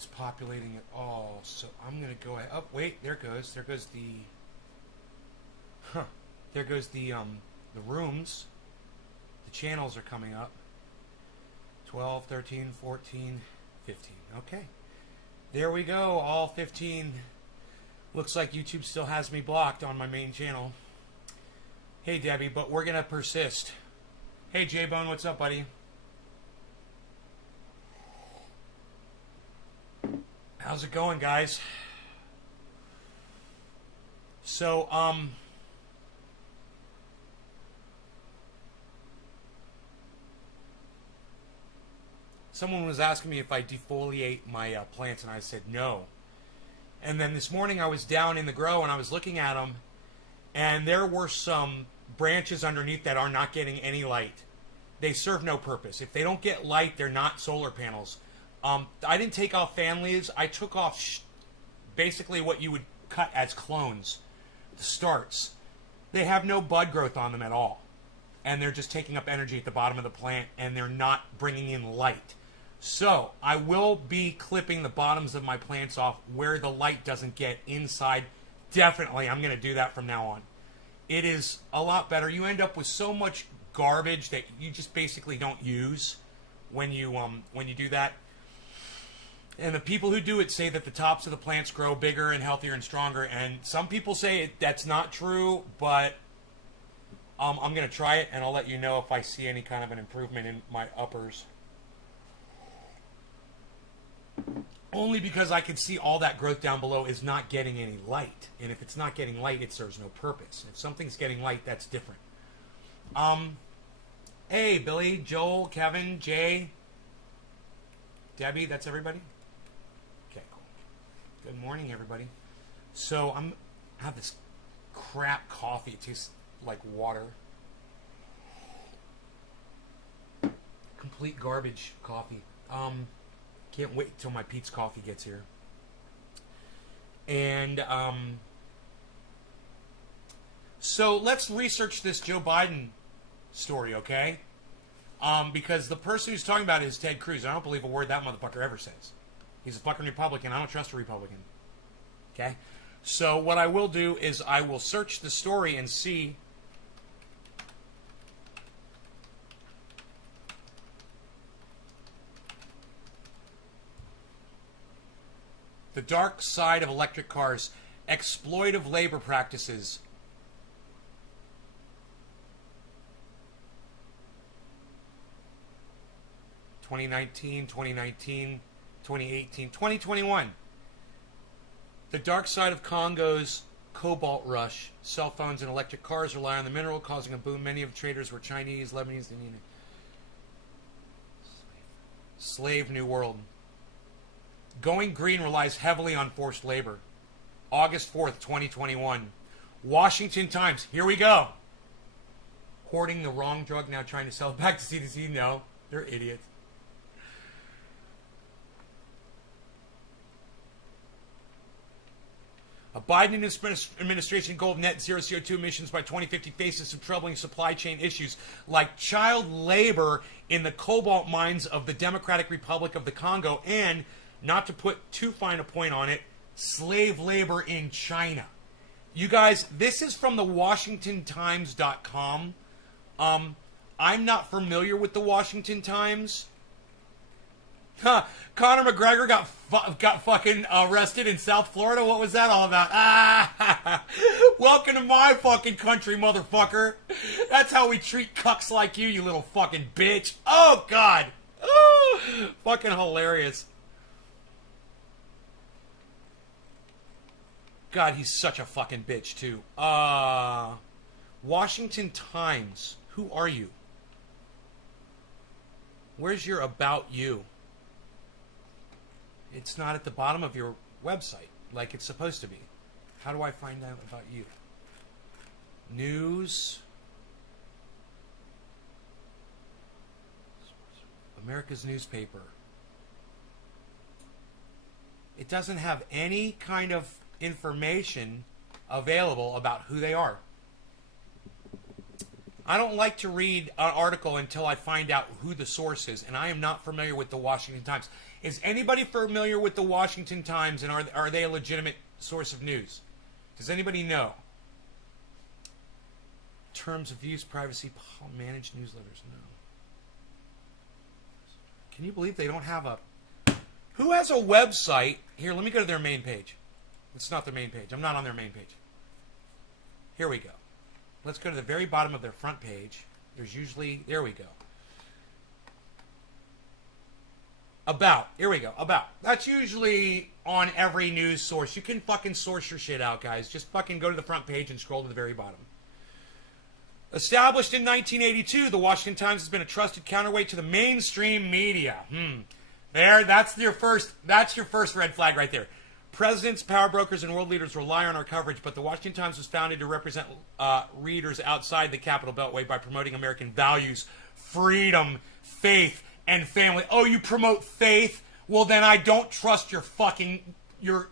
is populating it all. So I'm going to go ahead. Oh, wait, there goes. There goes the... Huh. There goes the rooms. The channels are coming up. 12, 13, 14, 15. Okay. There we go. All 15. Looks like YouTube still has me blocked on my main channel. Hey, Debbie, but we're going to persist. Hey, J-Bone, what's up, buddy? How's it going, guys? So, someone was asking me if I defoliate my plants, and I said no. And then this morning I was down in the grow, and I was looking at them, and there were some branches underneath that are not getting any light. They serve no purpose. If they don't get light, they're not solar panels. I didn't take off fan leaves. I took off basically what you would cut as clones, the starts. They have no bud growth on them at all. And they're just taking up energy at the bottom of the plant, and they're not bringing in light. So I will be clipping the bottoms of my plants off where the light doesn't get inside. Definitely, I'm going to do that from now on. It is a lot better. You end up with so much garbage that you just basically don't use when you do that. And the people who do it say that the tops of the plants grow bigger and healthier and stronger. And some people say that's not true, but I'm going to try it, and I'll let you know if I see any kind of an improvement in my uppers. Only because I can see all that growth down below is not getting any light. And if it's not getting light, it serves no purpose. If something's getting light, that's different. Hey, Billy, Joel, Kevin, Jay, Debbie, that's everybody? Okay, cool. Good morning, everybody. So I have this crap coffee. It tastes like water. Complete garbage coffee. Can't wait till my Pete's Coffee gets here. And so let's research this Joe Biden story, okay? Because the person who's talking about it is Ted Cruz. I don't believe a word that motherfucker ever says. He's a fucking Republican. I don't trust a Republican. Okay? So what I will do is I will search the story and see the dark side of electric cars, exploitive labor practices. (2019, 2019, 2018, 2021). The dark side of Congo's cobalt rush. Cell phones and electric cars rely on the mineral, causing a boom. Many of the traders were Chinese, Lebanese, Indian. Slave New World. Going green relies heavily on forced labor. August 4th, 2021. Washington Times. Here we go. Hoarding the wrong drug, now trying to sell it back to CDC. No, they're idiots. A Biden administration goal of net zero CO2 emissions by 2050 faces some troubling supply chain issues like child labor in the cobalt mines of the Democratic Republic of the Congo and, not to put too fine a point on it, slave labor in China. You guys, this is from the WashingtonTimes.com. I'm not familiar with the Washington Times. Conor McGregor got fucking arrested in South Florida. What was that all about? Welcome to my fucking country, motherfucker. That's how we treat cucks like you little fucking bitch. Oh, God. Oh, fucking hilarious. God, he's such a fucking bitch, too. Washington Times. Who are you? Where's your About You? It's not at the bottom of your website like it's supposed to be. How do I find out about you? News. America's newspaper. It doesn't have any kind of information available about who they are. I don't like to read an article until I find out who the source is, and I am not familiar with the Washington Times. Is anybody familiar with the Washington Times, and are they a legitimate source of news? Does anybody know? Terms of use, privacy, managed newsletters. No. Can you believe they don't have a... Who has a website? Here, let me go to their main page. It's not their main page. I'm not on their main page. Here we go. Let's go to the very bottom of their front page. There's usually... There we go. About. Here we go. About. That's usually on every news source. You can fucking source your shit out, guys. Just fucking go to the front page and scroll to the very bottom. Established in 1982, the Washington Times has been a trusted counterweight to the mainstream media. There, that's your first red flag right there. Presidents, power brokers, and world leaders rely on our coverage, but the Washington Times was founded to represent readers outside the Capital Beltway by promoting American values, freedom, faith, and family. Oh, you promote faith? Well, then I don't trust your fucking your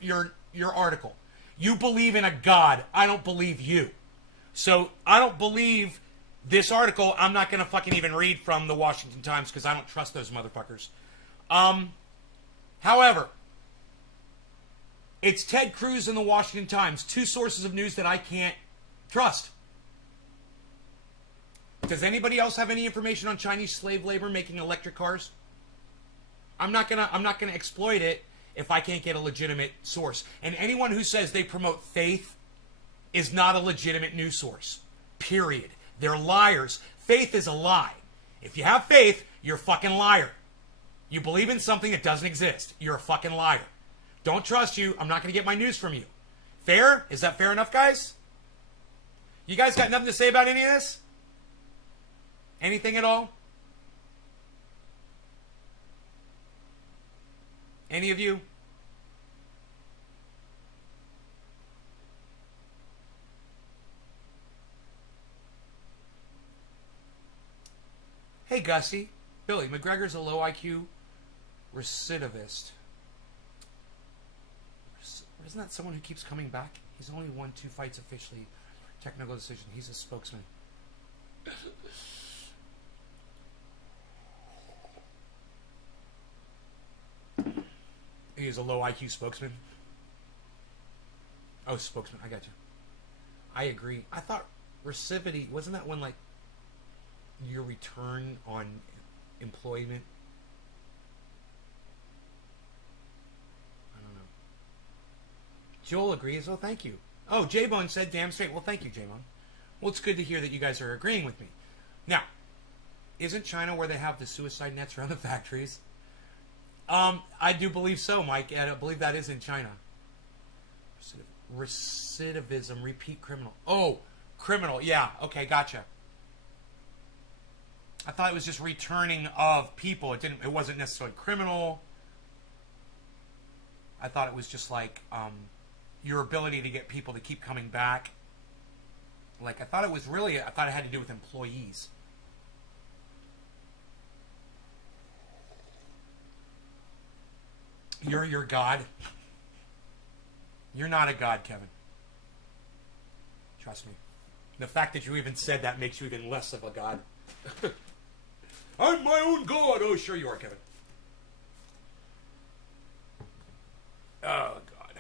article. You believe in a God. I don't believe you. So I don't believe this article. I'm not going to fucking even read from the Washington Times because I don't trust those motherfuckers. However, it's Ted Cruz and the Washington Times, two sources of news that I can't trust. Does anybody else have any information on Chinese slave labor making electric cars? I'm not gonna exploit it if I can't get a legitimate source. And anyone who says they promote faith is not a legitimate news source. Period. They're liars. Faith is a lie. If you have faith, you're a fucking liar. You believe in something that doesn't exist. You're a fucking liar. Don't trust you. I'm not going to get my news from you. Fair? Is that fair enough, guys? You guys got nothing to say about any of this? Anything at all? Any of you? Hey, Gussie. Billy, McGregor's a low IQ recidivist. Isn't that someone who keeps coming back? He's only won 2 fights officially. Technical decision. He's a spokesman. He's a low IQ spokesman. Oh, spokesman. I got you. I agree. I thought recidivity, wasn't that when, like, your return on employment? I don't know. Joel agrees. Oh, thank you. Oh, J-Bone said damn straight. Well, thank you, J-Bone. Well, it's good to hear that you guys are agreeing with me. Now, isn't China where they have the suicide nets around the factories? I do believe so, Mike. I believe that is in China. Recidivism, repeat criminal. Oh, criminal. Yeah. Okay, gotcha. I thought it was just returning of people. It wasn't necessarily criminal. I thought it was just like your ability to get people to keep coming back. Like I thought it had to do with employees. You're your God. You're not a God, Kevin. Trust me. The fact that you even said that makes you even less of a God. I'm my own God. Oh, sure you are, Kevin. Oh, God.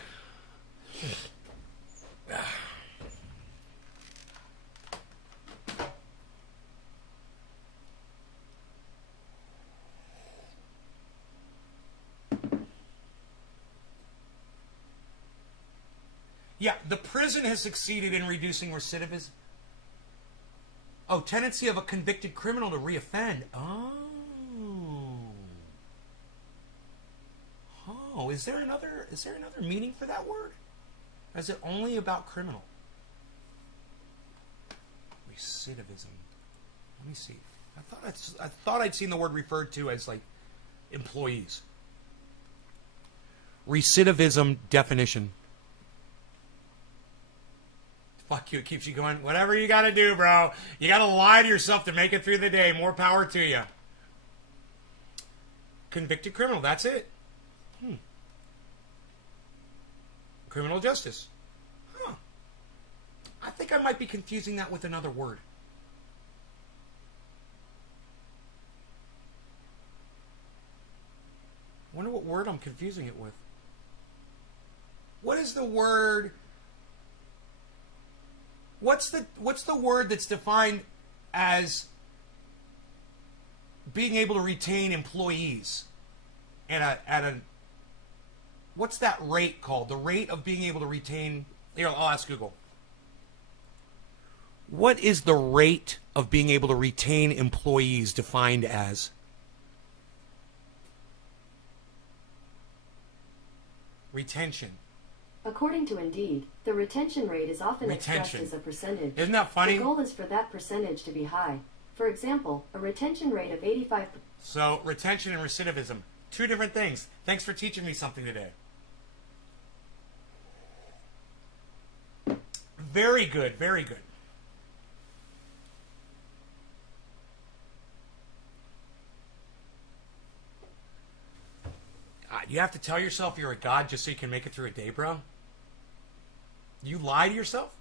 Yeah, the prison has succeeded in reducing recidivism. Oh, tendency of a convicted criminal to reoffend. Oh. Oh, is there another meaning for that word? Or is it only about criminal? Recidivism. Let me see. I thought I'd seen the word referred to as like employees. Recidivism definition. Fuck you, it keeps you going. Whatever you gotta do, bro. You gotta lie to yourself to make it through the day. More power to you. Convicted criminal, that's it. Criminal justice. Huh. I think I might be confusing that with another word. wonder what word I'm confusing it with. What is the word? What's the word that's defined as being able to retain employees at a what's that rate called? The rate of being able to retain. Here, I'll ask Google. What is the rate of being able to retain employees defined as? Retention. According to Indeed, the retention rate is often expressed as a percentage. Isn't that funny? The goal is for that percentage to be high. For example, a retention rate of 85%. So, retention and recidivism. Two different things. Thanks for teaching me something today. Very good, very good. You have to tell yourself you're a god just so you can make it through a day, bro? You lie to yourself?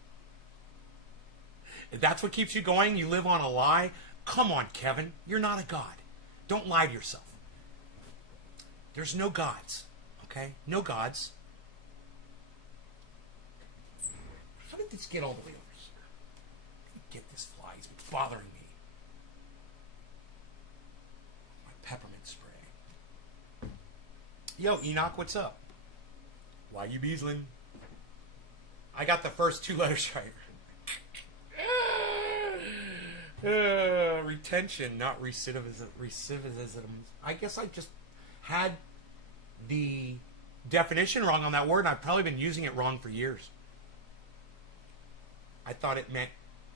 If that's what keeps you going, you live on a lie? Come on, Kevin. You're not a god. Don't lie to yourself. There's no gods, okay? No gods. How did this get all the way over here? Get this fly. He's been bothering me. My peppermint spray. Yo, Enoch, what's up? Why you beasling? I got the first two letters right. Retention, not recidivism. I guess I just had the definition wrong on that word, and I've probably been using it wrong for years. I thought it meant...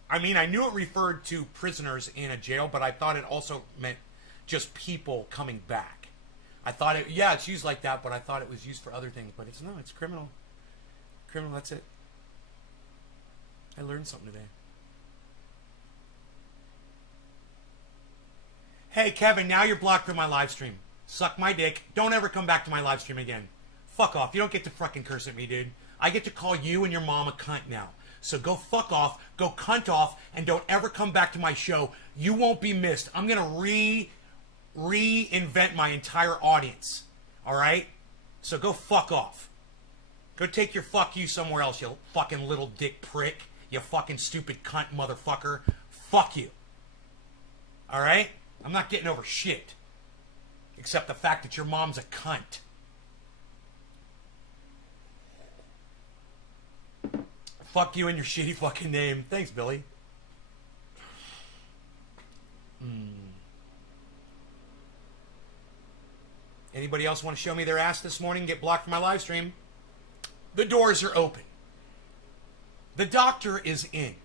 I mean, I knew it referred to prisoners in a jail, but I thought it also meant just people coming back. I thought it... Yeah, it's used like that, but I thought it was used for other things. But it's no, it's criminal. Criminal, that's it. I learned something today. Hey, Kevin, now you're blocked from my live stream. Suck my dick. Don't ever come back to my live stream again. Fuck off. You don't get to fucking curse at me, dude. I get to call you and your mom a cunt now. So go fuck off, go cunt off, and don't ever come back to my show. You won't be missed. I'm going to reinvent my entire audience. All right? So go fuck off. Go take your fuck you somewhere else, you fucking little dick prick. You fucking stupid cunt motherfucker. Fuck you. All right? I'm not getting over shit. Except the fact that your mom's a cunt. Fuck you and your shitty fucking name. Thanks, Billy. Anybody else want to show me their ass this morning? Get blocked from my live stream. The doors are open. The doctor is in.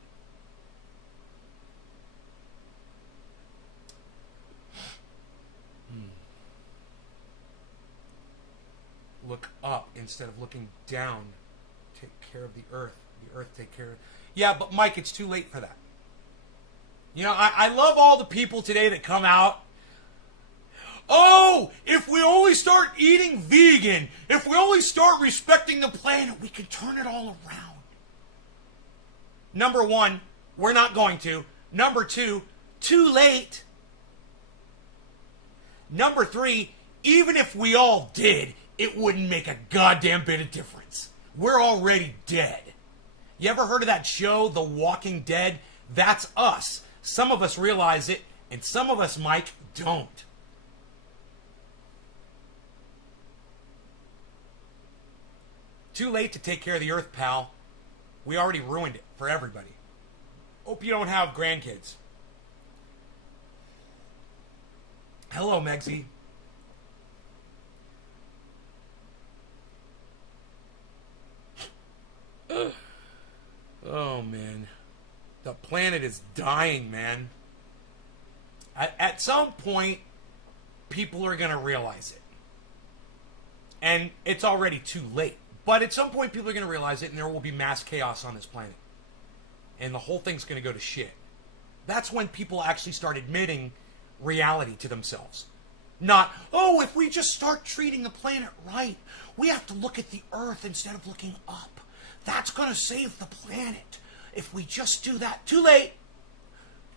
Look up instead of looking down. Take care of the earth. The earth take care of... Yeah, but Mike, it's too late for that. You know, I love all the people today that come out. Oh, if we only start eating vegan, if we only start respecting the planet, we can turn it all around. Number one, we're not going to. Number two, too late. Number three, even if we all did, it wouldn't make a goddamn bit of difference. We're already dead. You ever heard of that show, The Walking Dead? That's us. Some of us realize it, and some of us, Mike, don't. Too late to take care of the earth, pal. We already ruined it for everybody. Hope you don't have grandkids. Hello, Megsy. Oh, man. The planet is dying, man. At some point, people are going to realize it. And it's already too late. But at some point, people are going to realize it, and there will be mass chaos on this planet. And the whole thing's going to go to shit. That's when people actually start admitting reality to themselves. Not, oh, if we just start treating the planet right, we have to look at the earth instead of looking up. That's going to save the planet. If we just do that. Too late.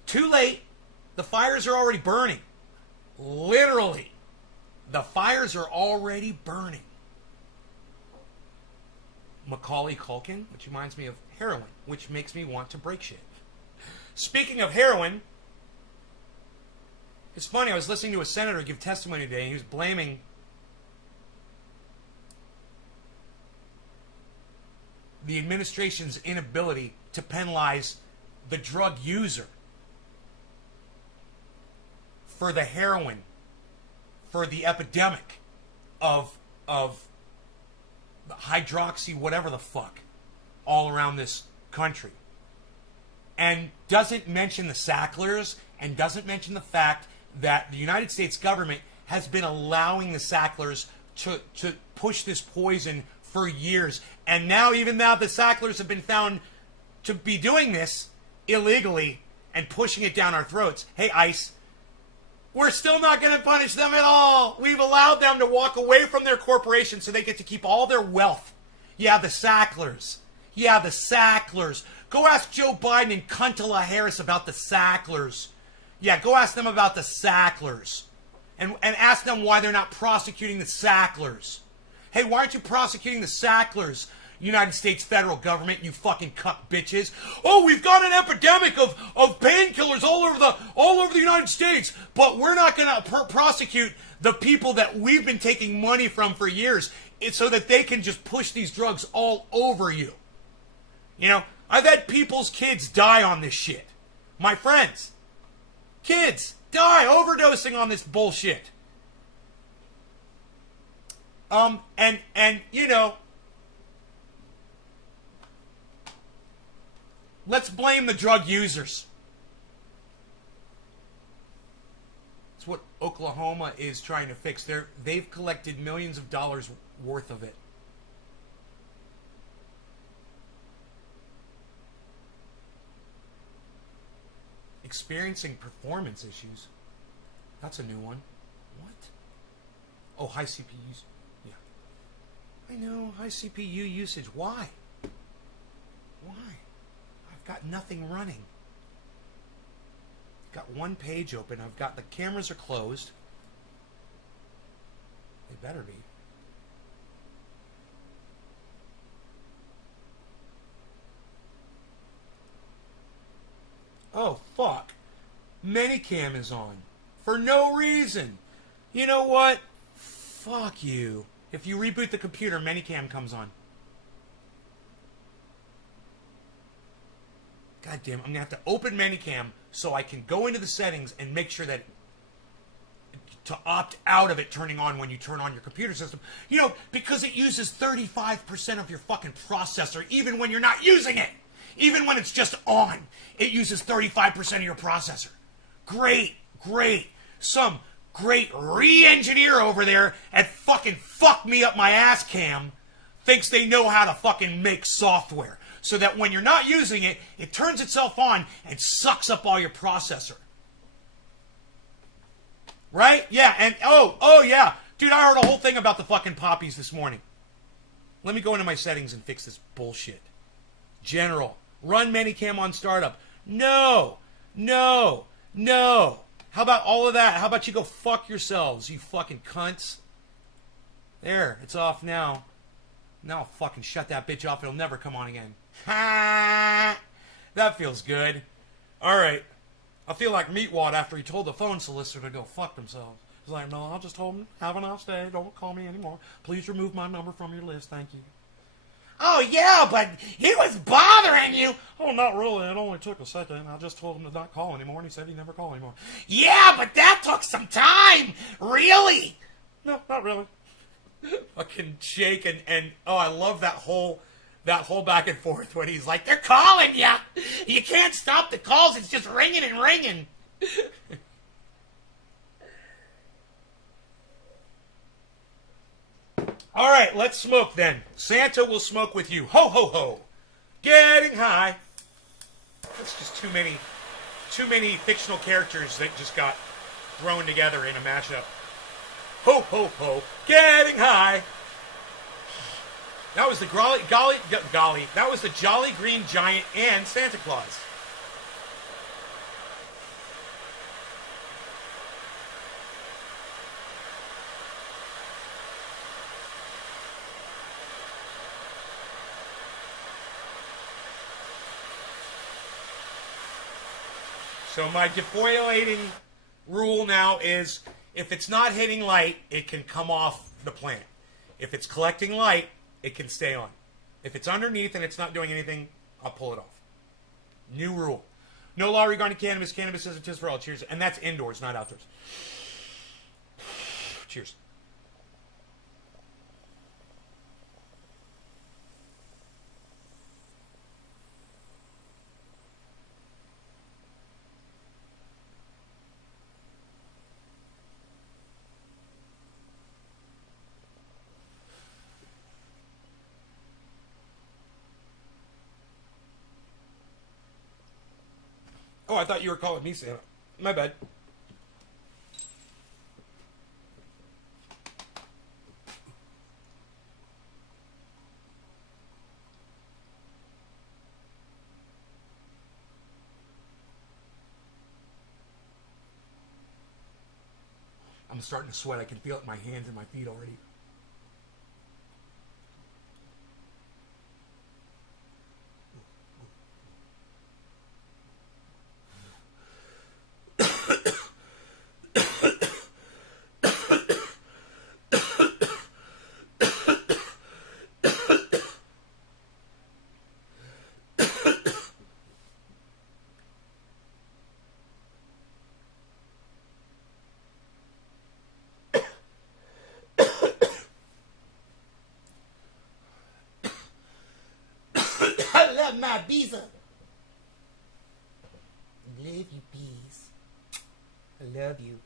Too late. The fires are already burning. Literally. The fires are already burning. Macaulay Culkin, which reminds me of heroin, which makes me want to break shit. Speaking of heroin, it's funny, I was listening to a senator give testimony today, and he was blaming the administration's inability to penalize the drug user for the heroin, for the epidemic of hydroxy, whatever the fuck, all around this country. And doesn't mention the Sacklers, and doesn't mention the fact that the United States government has been allowing the Sacklers to push this poison for years. And now, even now, the Sacklers have been found to be doing this illegally and pushing it down our throats. Hey, ICE, we're still not going to punish them at all. We've allowed them to walk away from their corporation so they get to keep all their wealth. Yeah, the Sacklers. Yeah, the Sacklers. Go ask Joe Biden and Cuntala Harris about the Sacklers. Yeah, go ask them about the Sacklers. And ask them why they're not prosecuting the Sacklers. Hey, why aren't you prosecuting the Sacklers, United States federal government, you fucking cuck bitches? Oh, we've got an epidemic of painkillers all over the United States, but we're not going to prosecute the people that we've been taking money from for years so that they can just push these drugs all over you. You know, I've had people's kids die on this shit. My friends. Kids die overdosing on this bullshit. And you know, let's blame the drug users. It's what Oklahoma is trying to fix. They've collected millions of dollars worth of it. Experiencing performance issues. That's a new one. What? Oh, high CPUs. Yeah. I know, high CPU usage. Why? Why? I've got nothing running. I've got one page open. I've got the cameras are closed. They better be. Oh, fuck. Minicam is on. For no reason. You know what? Fuck you. If you reboot the computer, Minicam comes on. God damn, I'm going to have to open Minicam so I can go into the settings and make sure that to opt out of it turning on when you turn on your computer system. You know, because it uses 35% of your fucking processor even when you're not using it. Even when it's just on, it uses 35% of your processor. Great, great. Some great re-engineer over there at fucking fuck me up my ass cam thinks they know how to fucking make software so that when you're not using it, it turns itself on and sucks up all your processor. Right? Yeah, and oh yeah. Dude, I heard a whole thing about the fucking poppies this morning. Let me go into my settings and fix this bullshit. General. Run Minicam on startup. No. How about all of that? How about you go fuck yourselves, you fucking cunts? There, it's off now. Now I'll fucking shut that bitch off. It'll never come on again. Ha! That feels good. Alright. I feel like Meatwad after he told the phone solicitor to go fuck themselves. He's like, no, I'll just told him, have a nice day. Don't call me anymore. Please remove my number from your list. Thank you. Oh, yeah, but he was bothering you. Oh, not really. It only took a second. I just told him to not call anymore, and he said he'd never call anymore. Yeah, but that took some time. Really? No, not really. Fucking Jake and oh, I love that whole back and forth when he's like, they're calling you. You can't stop the calls. It's just ringing and ringing. All right, let's smoke then. Santa will smoke with you. Ho, ho, ho. Getting high. That's just too many fictional characters that just got thrown together in a mashup. Ho, ho, ho. Getting high. That was the that was the Jolly Green Giant and Santa Claus. So my defoliating rule now is if it's not hitting light, it can come off the plant. If it's collecting light, it can stay on. If it's underneath and it's not doing anything, I'll pull it off. New rule. No law regarding cannabis. Cannabis isn't just for all. Cheers. And that's indoors, not outdoors. Cheers. Oh, I thought you were calling me Santa. My bad. I'm starting to sweat. I can feel it in my hands and my feet already. I love my bees. Love you, bees. I love you.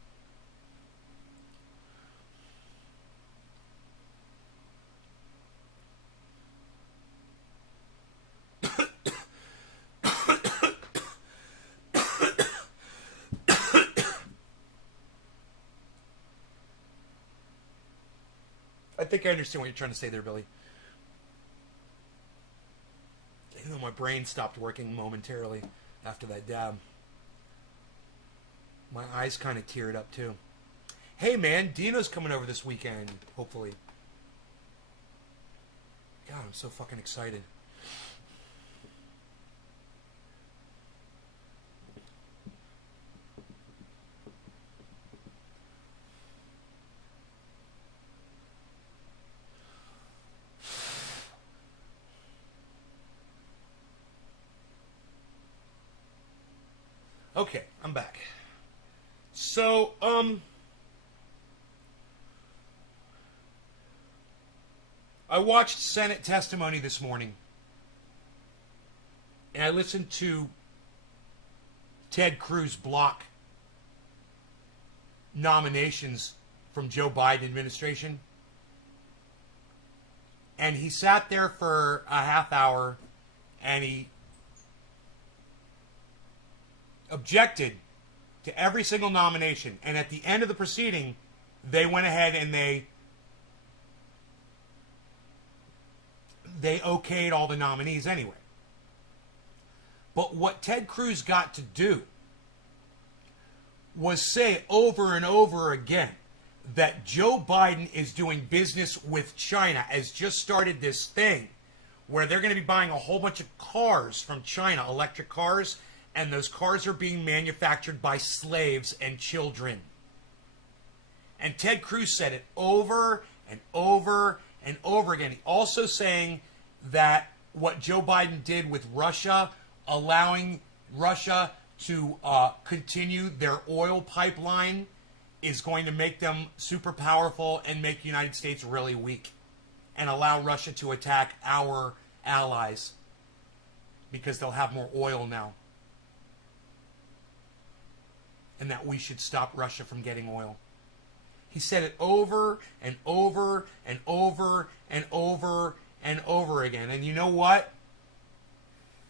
I think I understand what you're trying to say there, Billy. Even though my brain stopped working momentarily after that dab. My eyes kind of teared up too. Hey man, Dino's coming over this weekend, hopefully. God, I'm so fucking excited. Okay, I'm back. So, I watched Senate testimony this morning. And I listened to Ted Cruz block nominations from Joe Biden administration. And he sat there for a half hour and he objected to every single nomination. And at the end of the proceeding, they went ahead and they okayed all the nominees anyway. But what Ted Cruz got to do was say over and over again that Joe Biden is doing business with China, has just started this thing where they're going to be buying a whole bunch of cars from China, electric cars, and those cars are being manufactured by slaves and children. And Ted Cruz said it over and over and over again. He also saying that what Joe Biden did with Russia, allowing Russia to continue their oil pipeline, is going to make them super powerful and make the United States really weak and allow Russia to attack our allies because they'll have more oil now. And that we should stop Russia from getting oil. He said it over and over and over and over and over again. And you know what?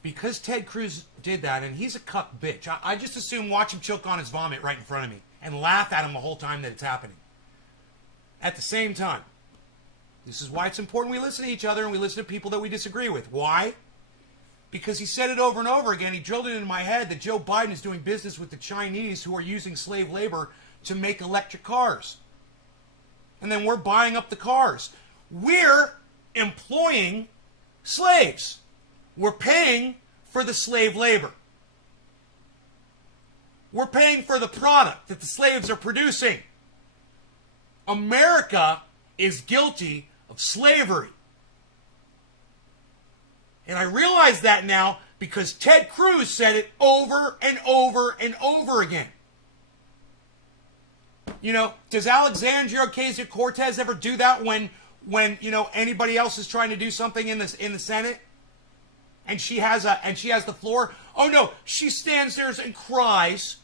Because Ted Cruz did that, and he's a cuck bitch, I just assume watch him choke on his vomit right in front of me and laugh at him the whole time that it's happening. At the same time, this is why it's important we listen to each other and we listen to people that we disagree with. Why? Because he said it over and over again. He drilled it into my head that Joe Biden is doing business with the Chinese who are using slave labor to make electric cars. And then we're buying up the cars. We're employing slaves. We're paying for the slave labor. We're paying for the product that the slaves are producing. America is guilty of slavery. And I realize that now because Ted Cruz said it over and over and over again. You know, does Alexandria Ocasio-Cortez ever do that when you know anybody else is trying to do something in the Senate? And she has the floor? Oh no, she stands there and cries,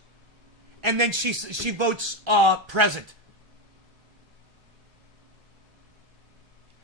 and then she votes present.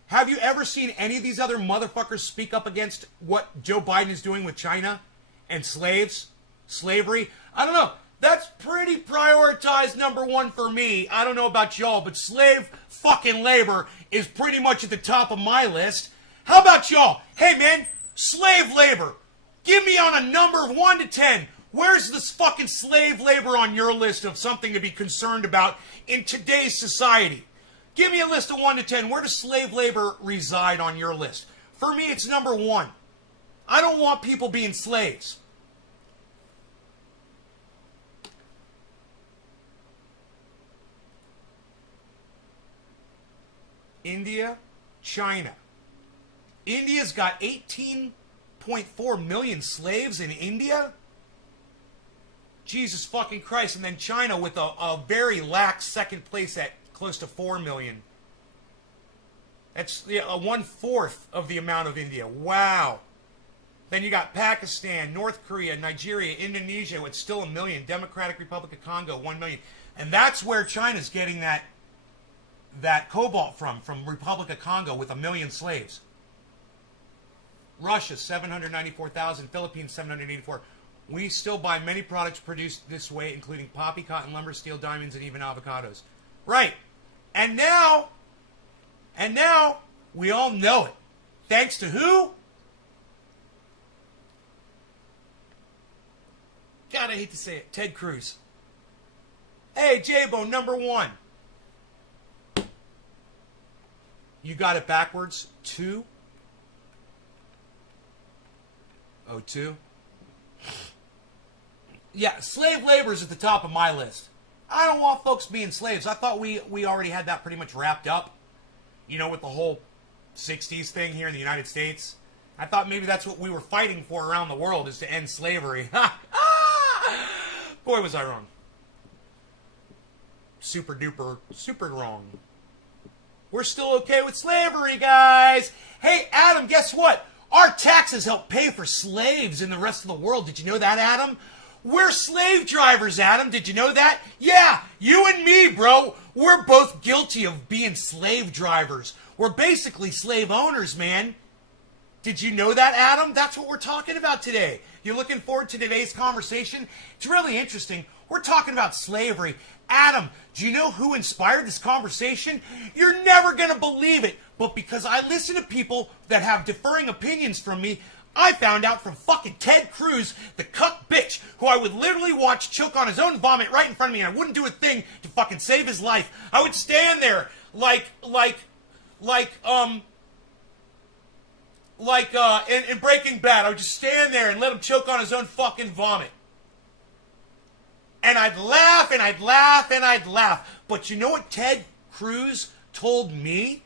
Have you ever seen any of these other motherfuckers speak up against what Joe Biden is doing with China and slavery? I don't know. That's pretty prioritized number one for me. I don't know about y'all, but slave fucking labor is pretty much at the top of my list. How about y'all? Hey man, slave labor. Give me on a number of 1 to 10. Where's this fucking slave labor on your list of something to be concerned about in today's society? Give me a list of 1 to 10. Where does slave labor reside on your list? For me, it's number 1. I don't want people being slaves. India, China. India's got 18.4 million slaves in India? Jesus fucking Christ. And then China with a very lax second place at close to 4 million. That's a 1/4 of the amount of India. Wow. Then you got Pakistan, North Korea, Nigeria, Indonesia with still 1 million. Democratic Republic of Congo, 1 million. And that's where China's getting that cobalt from Republic of Congo with 1 million slaves. Russia, 794,000. Philippines, 784. We still buy many products produced this way, including poppy, cotton, lumber, steel, diamonds, and even avocados. Right. And now, we all know it. Thanks to who? God, I hate to say it. Ted Cruz. Hey, J-Bone, number 1. You got it backwards. 2. 02. Yeah, slave labor is at the top of my list. I don't want folks being slaves. I thought we already had that pretty much wrapped up. You know, with the whole 60s thing here in the United States. I thought maybe that's what we were fighting for around the world, is to end slavery. Boy, was I wrong. Super duper, super wrong. We're still okay with slavery, guys. Hey, Adam, guess what? Our taxes help pay for slaves in the rest of the world. Did you know that, Adam? We're slave drivers, Adam. Did you know that? Yeah, you and me, bro. We're both guilty of being slave drivers. We're basically slave owners, man. Did you know that, Adam? That's what we're talking about today. You looking forward to today's conversation? It's really interesting. We're talking about slavery. Adam, do you know who inspired this conversation? You're never going to believe it. But because I listen to people that have differing opinions from me, I found out from fucking Ted Cruz, the cuck bitch, who I would literally watch choke on his own vomit right in front of me, and I wouldn't do a thing to fucking save his life. I would stand there in Breaking Bad. I would just stand there and let him choke on his own fucking vomit. And I'd laugh, and I'd laugh, and I'd laugh. But you know what Ted Cruz told me?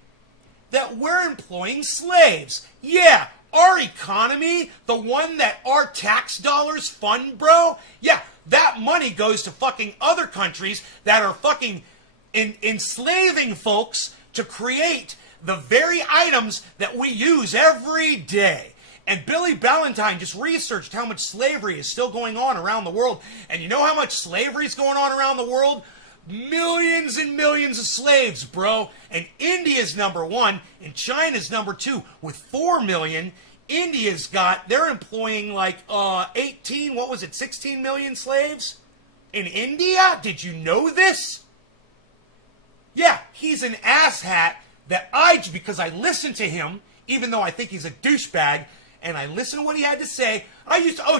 That we're employing slaves. Yeah, our economy, the one that our tax dollars fund, bro. Yeah, that money goes to fucking other countries that are fucking enslaving folks to create the very items that we use every day. And Billy Ballantyne just researched how much slavery is still going on around the world. And you know how much slavery is going on around the world? Millions and millions of slaves, bro. And India's number 1 and China's number 2 with 4 million. They're employing like 16 million slaves in India? Did you know this? Yeah, he's an asshat because I listen to him, even though I think he's a douchebag, and I listen to what he had to say.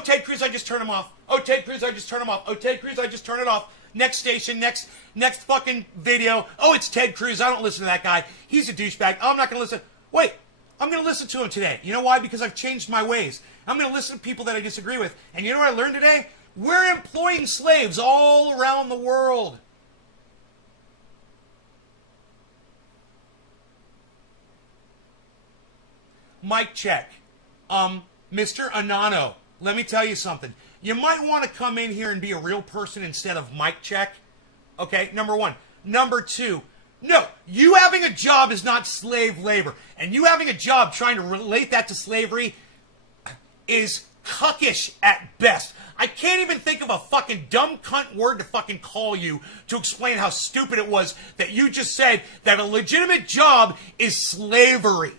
Ted Cruz, I just turn him off. Oh, Ted Cruz, I just turn him off. Oh, Ted Cruz, I just turn it off. Next station, next fucking video. Oh, it's Ted Cruz. I don't listen to that guy. He's a douchebag. I'm not going to listen. Wait, I'm going to listen to him today. You know why? Because I've changed my ways. I'm going to listen to people that I disagree with. And you know what I learned today? We're employing slaves all around the world. Mic check. Mr. Anano, let me tell you something. You might want to come in here and be a real person instead of mic check. Okay, number one. Number two, no, you having a job is not slave labor. And you having a job trying to relate that to slavery is cuckish at best. I can't even think of a fucking dumb cunt word to fucking call you to explain how stupid it was that you just said that a legitimate job is slavery.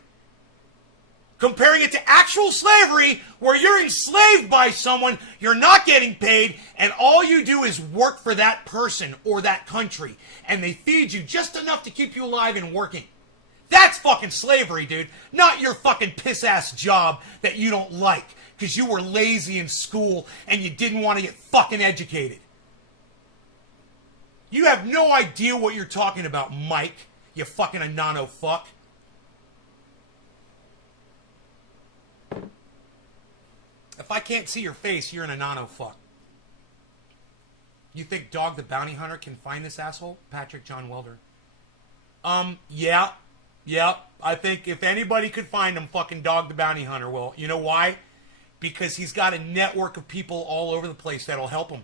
Comparing it to actual slavery, where you're enslaved by someone, you're not getting paid, and all you do is work for that person or that country. And they feed you just enough to keep you alive and working. That's fucking slavery, dude. Not your fucking piss-ass job that you don't like because you were lazy in school and you didn't want to get fucking educated. You have no idea what you're talking about, Mike, you fucking Anano fuck. If I can't see your face, you're an Anano fuck. You think Dog the Bounty Hunter can find this asshole? Patrick John Welder. Yeah. I think if anybody could find him, fucking Dog the Bounty Hunter will. You know why? Because he's got a network of people all over the place that'll help him.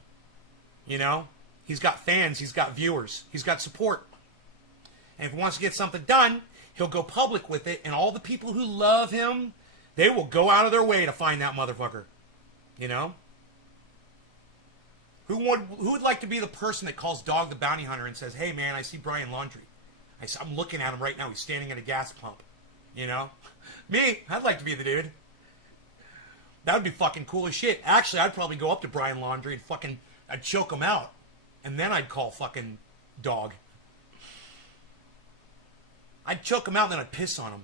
You know? He's got fans. He's got viewers. He's got support. And if he wants to get something done, he'll go public with it. And all the people who love him, they will go out of their way to find that motherfucker. You know? Who would like to be the person that calls Dog the Bounty Hunter and says, hey, man, I see Brian Laundrie. I'm looking at him right now. He's standing at a gas pump. You know? Me, I'd like to be the dude. That would be fucking cool as shit. Actually, I'd probably go up to Brian Laundrie and I'd choke him out. And then I'd call fucking Dog. I'd choke him out and then I'd piss on him.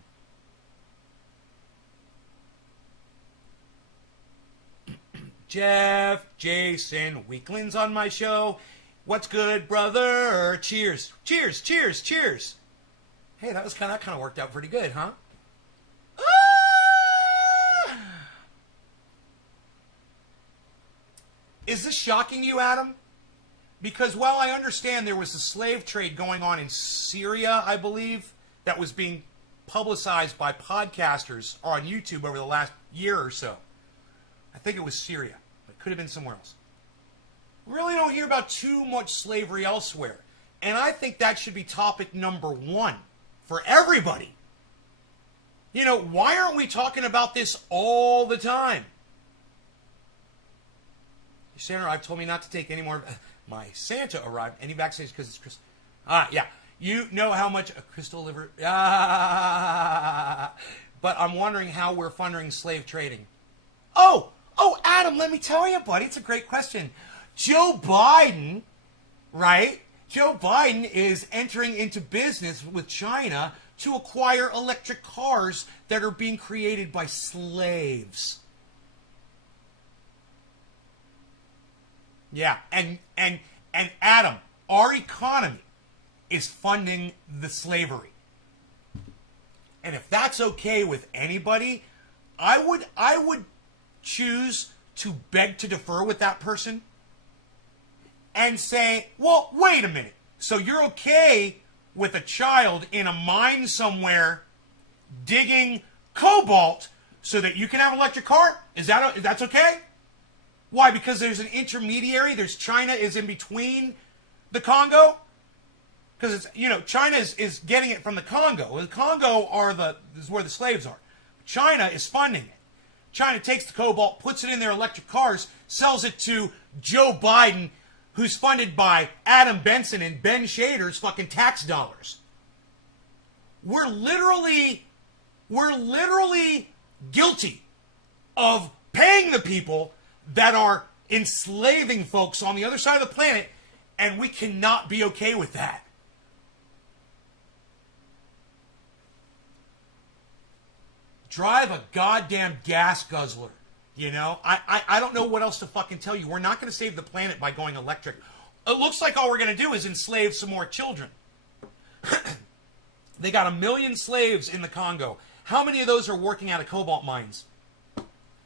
Jeff Jason Weeklin's on my show. What's good, brother? Cheers. Cheers, cheers, cheers. Hey, that kind of worked out pretty good, huh? Ah! Is this shocking you, Adam? Because while I understand there was a slave trade going on in Syria, I believe, that was being publicized by podcasters on YouTube over the last year or so. I think it was Syria. It could have been somewhere else. We really don't hear about too much slavery elsewhere. And I think that should be topic number one for everybody. You know, why aren't we talking about this all the time? Santa arrived, told me not to take any more. My Santa arrived. Any vaccinations because it's Christmas. Yeah. You know how much a crystal liver. But I'm wondering how we're funding slave trading. Oh, Adam, let me tell you, buddy. It's a great question. Joe Biden, right? Joe Biden is entering into business with China to acquire electric cars that are being created by slaves. Yeah, and Adam, our economy is funding the slavery. And if that's okay with anybody, I would choose to beg to defer with that person and say, well, wait a minute. So you're okay with a child in a mine somewhere digging cobalt so that you can have an electric car? That's okay? Why? Because there's an intermediary. China is in between the Congo. Because it's, you know, China is getting it from the Congo. The Congo is where the slaves are. China is funding it. China takes the cobalt, puts it in their electric cars, sells it to Joe Biden, who's funded by Adam Benson and Ben Shader's fucking tax dollars. We're literally guilty of paying the people that are enslaving folks on the other side of the planet, and we cannot be okay with that. Drive a goddamn gas guzzler, you know? I don't know what else to fucking tell you. We're not going to save the planet by going electric. It looks like all we're going to do is enslave some more children. They got 1 million slaves in the Congo. How many of those are working out of cobalt mines?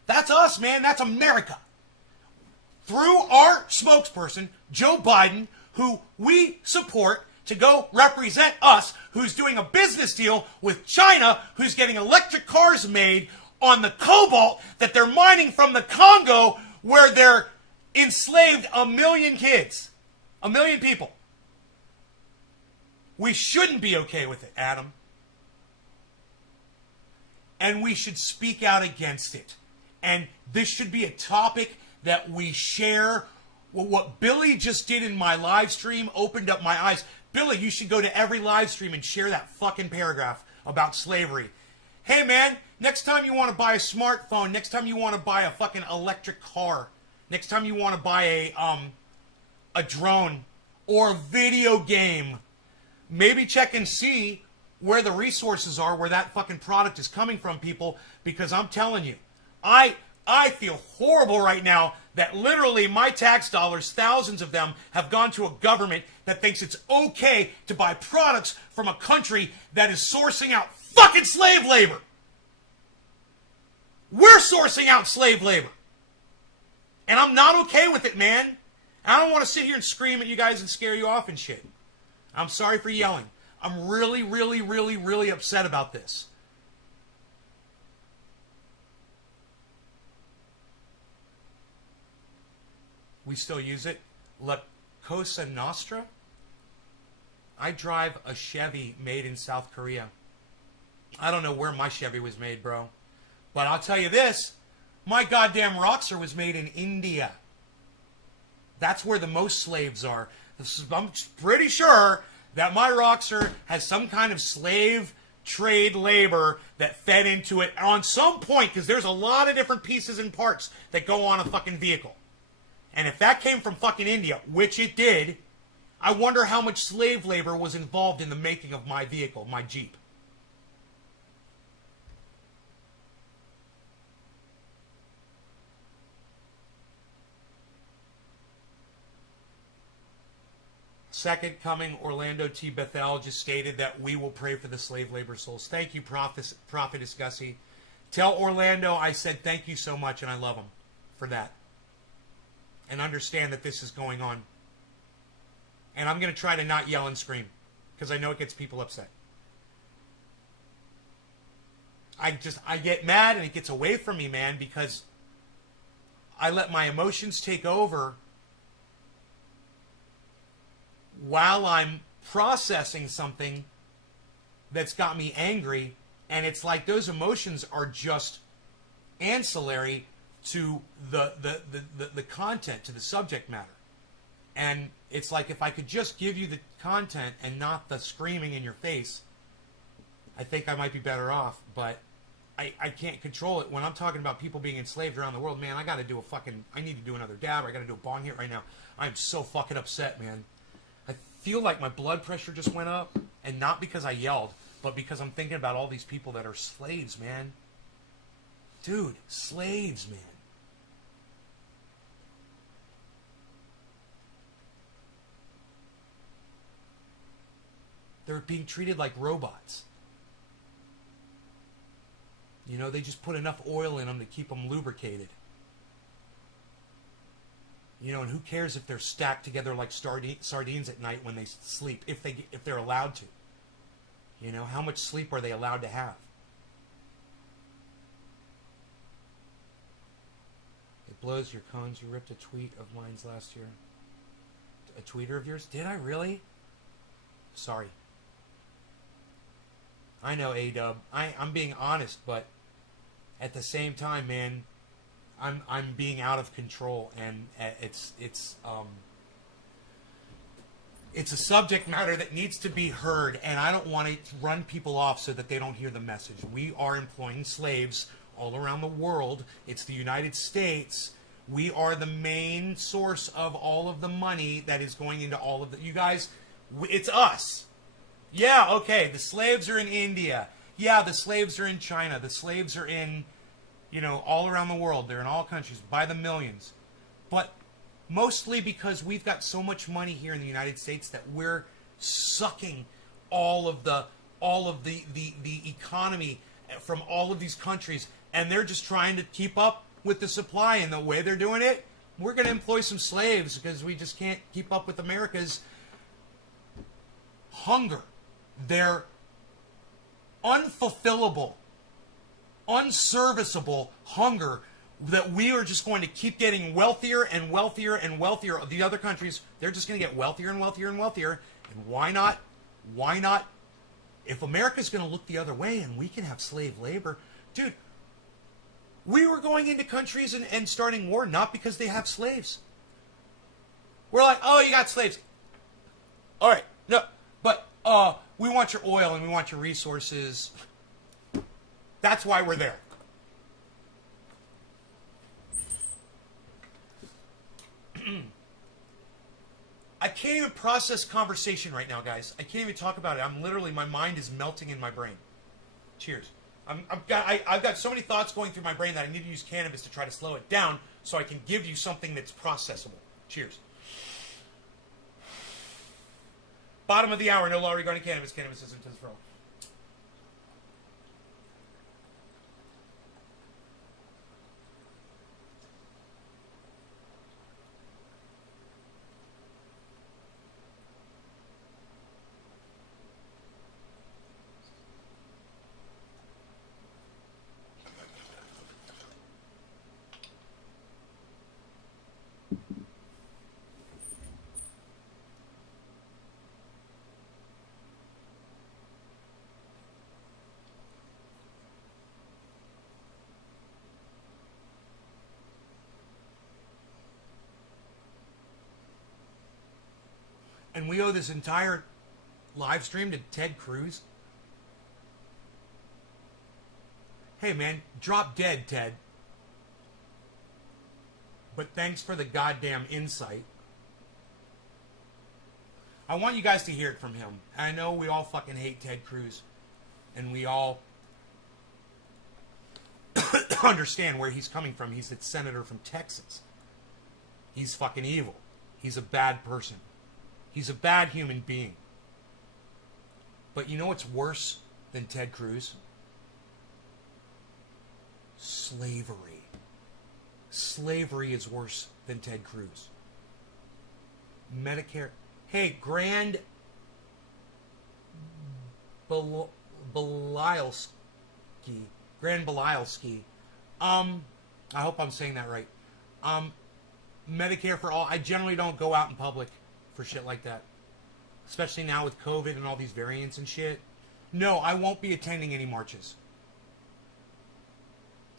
That's us, man. That's America. through our spokesperson, Joe Biden, who we support to go represent us, who's doing a business deal with China, who's getting electric cars made on the cobalt that they're mining from the Congo, where they're enslaved 1 million kids, 1 million people. We shouldn't be okay with it, Adam. And we should speak out against it. And this should be a topic that we share. Well, what Billy just did in my live stream opened up my eyes. Billy, you should go to every live stream and share that fucking paragraph about slavery. Hey, man, next time you want to buy a smartphone, next time you want to buy a fucking electric car, next time you want to buy a drone or a video game, maybe check and see where the resources are, where that fucking product is coming from, people, because I'm telling you, I feel horrible right now that literally my tax dollars, thousands of them, have gone to a government that thinks it's okay to buy products from a country that is sourcing out fucking slave labor. We're sourcing out slave labor. And I'm not okay with it, man. I don't want to sit here and scream at you guys and scare you off and shit. I'm sorry for yelling. I'm really, really, really, really upset about this. We still use it. La Cosa Nostra. I drive a Chevy made in South Korea. I don't know where my Chevy was made, bro. But I'll tell you this. My goddamn Roxor was made in India. That's where the most slaves are. I'm pretty sure that my Roxor has some kind of slave trade labor that fed into it on some point, because there's a lot of different pieces and parts that go on a fucking vehicle. And if that came from fucking India, which it did, I wonder how much slave labor was involved in the making of my vehicle, my Jeep. Second Coming, Orlando T. Bethel just stated that we will pray for the slave labor souls. Thank you, Prophetess Gussie. Tell Orlando I said thank you so much and I love him for that. And understand that this is going on. And I'm going to try to not yell and scream, because I know it gets people upset. I get mad and it gets away from me, man, because I let my emotions take over while I'm processing something that's got me angry, and it's like those emotions are just ancillary to the content, to the subject matter. And it's like, if I could just give you the content and not the screaming in your face, I think I might be better off. But I can't control it. When I'm talking about people being enslaved around the world, man, I need to do another dab. I got to do a bong hit right now. I'm so fucking upset, man. I feel like my blood pressure just went up, and not because I yelled, but because I'm thinking about all these people that are slaves, man. Dude, slaves, man. They're being treated like robots. You know, they just put enough oil in them to keep them lubricated. You know, and who cares if they're stacked together like sardines at night when they sleep, if they're allowed to. You know, how much sleep are they allowed to have? It blows your cones. You ripped a tweet of mine last year. A tweeter of yours? Did I really? Sorry. I know, A-Dub. I'm being honest, but at the same time, man, I'm being out of control, and it's a subject matter that needs to be heard, and I don't want to run people off so that they don't hear the message. We are employing slaves all around the world. It's the United States. We are the main source of all of the money that is going into all of the... You guys, it's us. Yeah, okay, the slaves are in India. Yeah, the slaves are in China. The slaves are in, you know, all around the world. They're in all countries by the millions. But mostly because we've got so much money here in the United States that we're sucking all of the economy from all of these countries, and they're just trying to keep up with the supply. And the way they're doing it, we're going to employ some slaves because we just can't keep up with America's hunger. Their unfulfillable, unserviceable hunger that we are just going to keep getting wealthier and wealthier and wealthier. The other countries, they're just going to get wealthier and wealthier and wealthier. And why not? Why not? If America's going to look the other way and we can have slave labor, dude, we were going into countries and starting war not because they have slaves. We're like, oh, you got slaves. All right, no, but we want your oil and we want your resources. That's why we're there. I can't even process conversation right now, guys. I can't even talk about it. I'm literally, my mind is melting in my brain. Cheers. I've got so many thoughts going through my brain that I need to use cannabis to try to slow it down so I can give you something that's processable. Cheers. Bottom of the hour, no law regarding cannabis. Cannabis isn't for all. And we owe this entire live stream to Ted Cruz. Hey, man, drop dead, Ted. But thanks for the goddamn insight. I want you guys to hear it from him. I know we all fucking hate Ted Cruz. And we all understand where he's coming from. He's the senator from Texas. He's fucking evil. He's a bad person. He's a bad human being. But you know what's worse than Ted Cruz? Slavery. Slavery is worse than Ted Cruz. Medicare. Hey, Grand Belialski. Grand Belialski. I hope I'm saying that right. Medicare for all. I generally don't go out in public for shit like that. Especially now with COVID and all these variants and shit. No, I won't be attending any marches.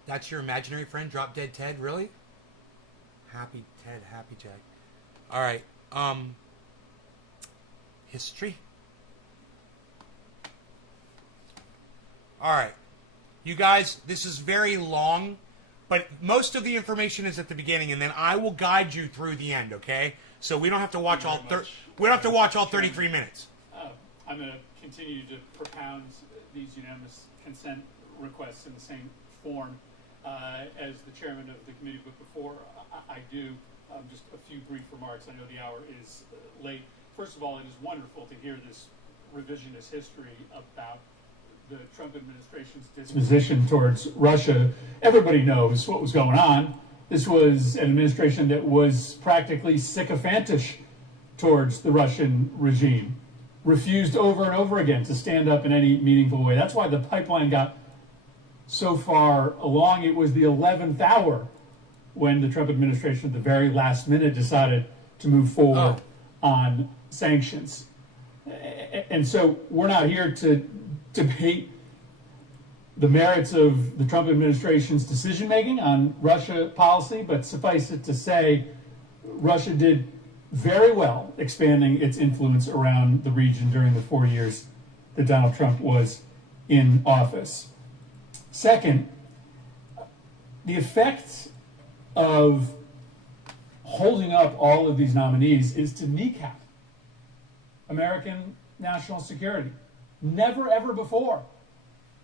That's your imaginary friend, Drop Dead Ted? Really? Happy Ted, happy Jack. Alright, history. Alright. You guys, this is very long, but most of the information is at the beginning, and then I will guide you through the end, okay? So we don't have to watch all 33 minutes. I'm going to continue to propound these unanimous consent requests in the same form as the chairman of the committee, but before I do, just a few brief remarks. I know the hour is late. First of all, it is wonderful to hear this revisionist history about the Trump administration's disposition towards Russia. Everybody knows what was going on. This was an administration that was practically sycophantish towards the Russian regime, refused over and over again to stand up in any meaningful way. That's why the pipeline got so far along. It was the 11th hour when the Trump administration at the very last minute decided to move forward on sanctions. And so we're not here to debate the merits of the Trump administration's decision-making on Russia policy, but suffice it to say, Russia did very well expanding its influence around the region during the 4 years that Donald Trump was in office. Second, the effect of holding up all of these nominees is to kneecap American national security. Never, ever before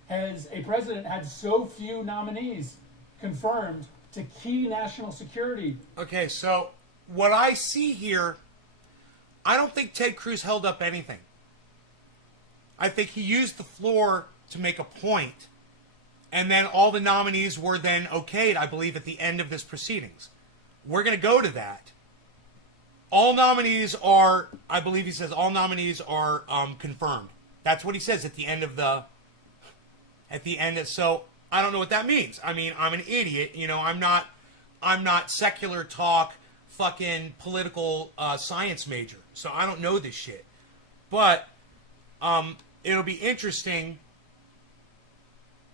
has a president had so few nominees confirmed to key national security. Okay, so what I see here, I don't think Ted Cruz held up anything. I think he used the floor to make a point, and then all the nominees were then okayed, I believe, at the end of this proceedings. we're going to go to that. All nominees are, I believe he says, all nominees are confirmed. That's what he says at the end of so I don't know what that means. I mean, I'm an idiot. You know, I'm not secular talk, fucking political science major. So I don't know this shit. But it'll be interesting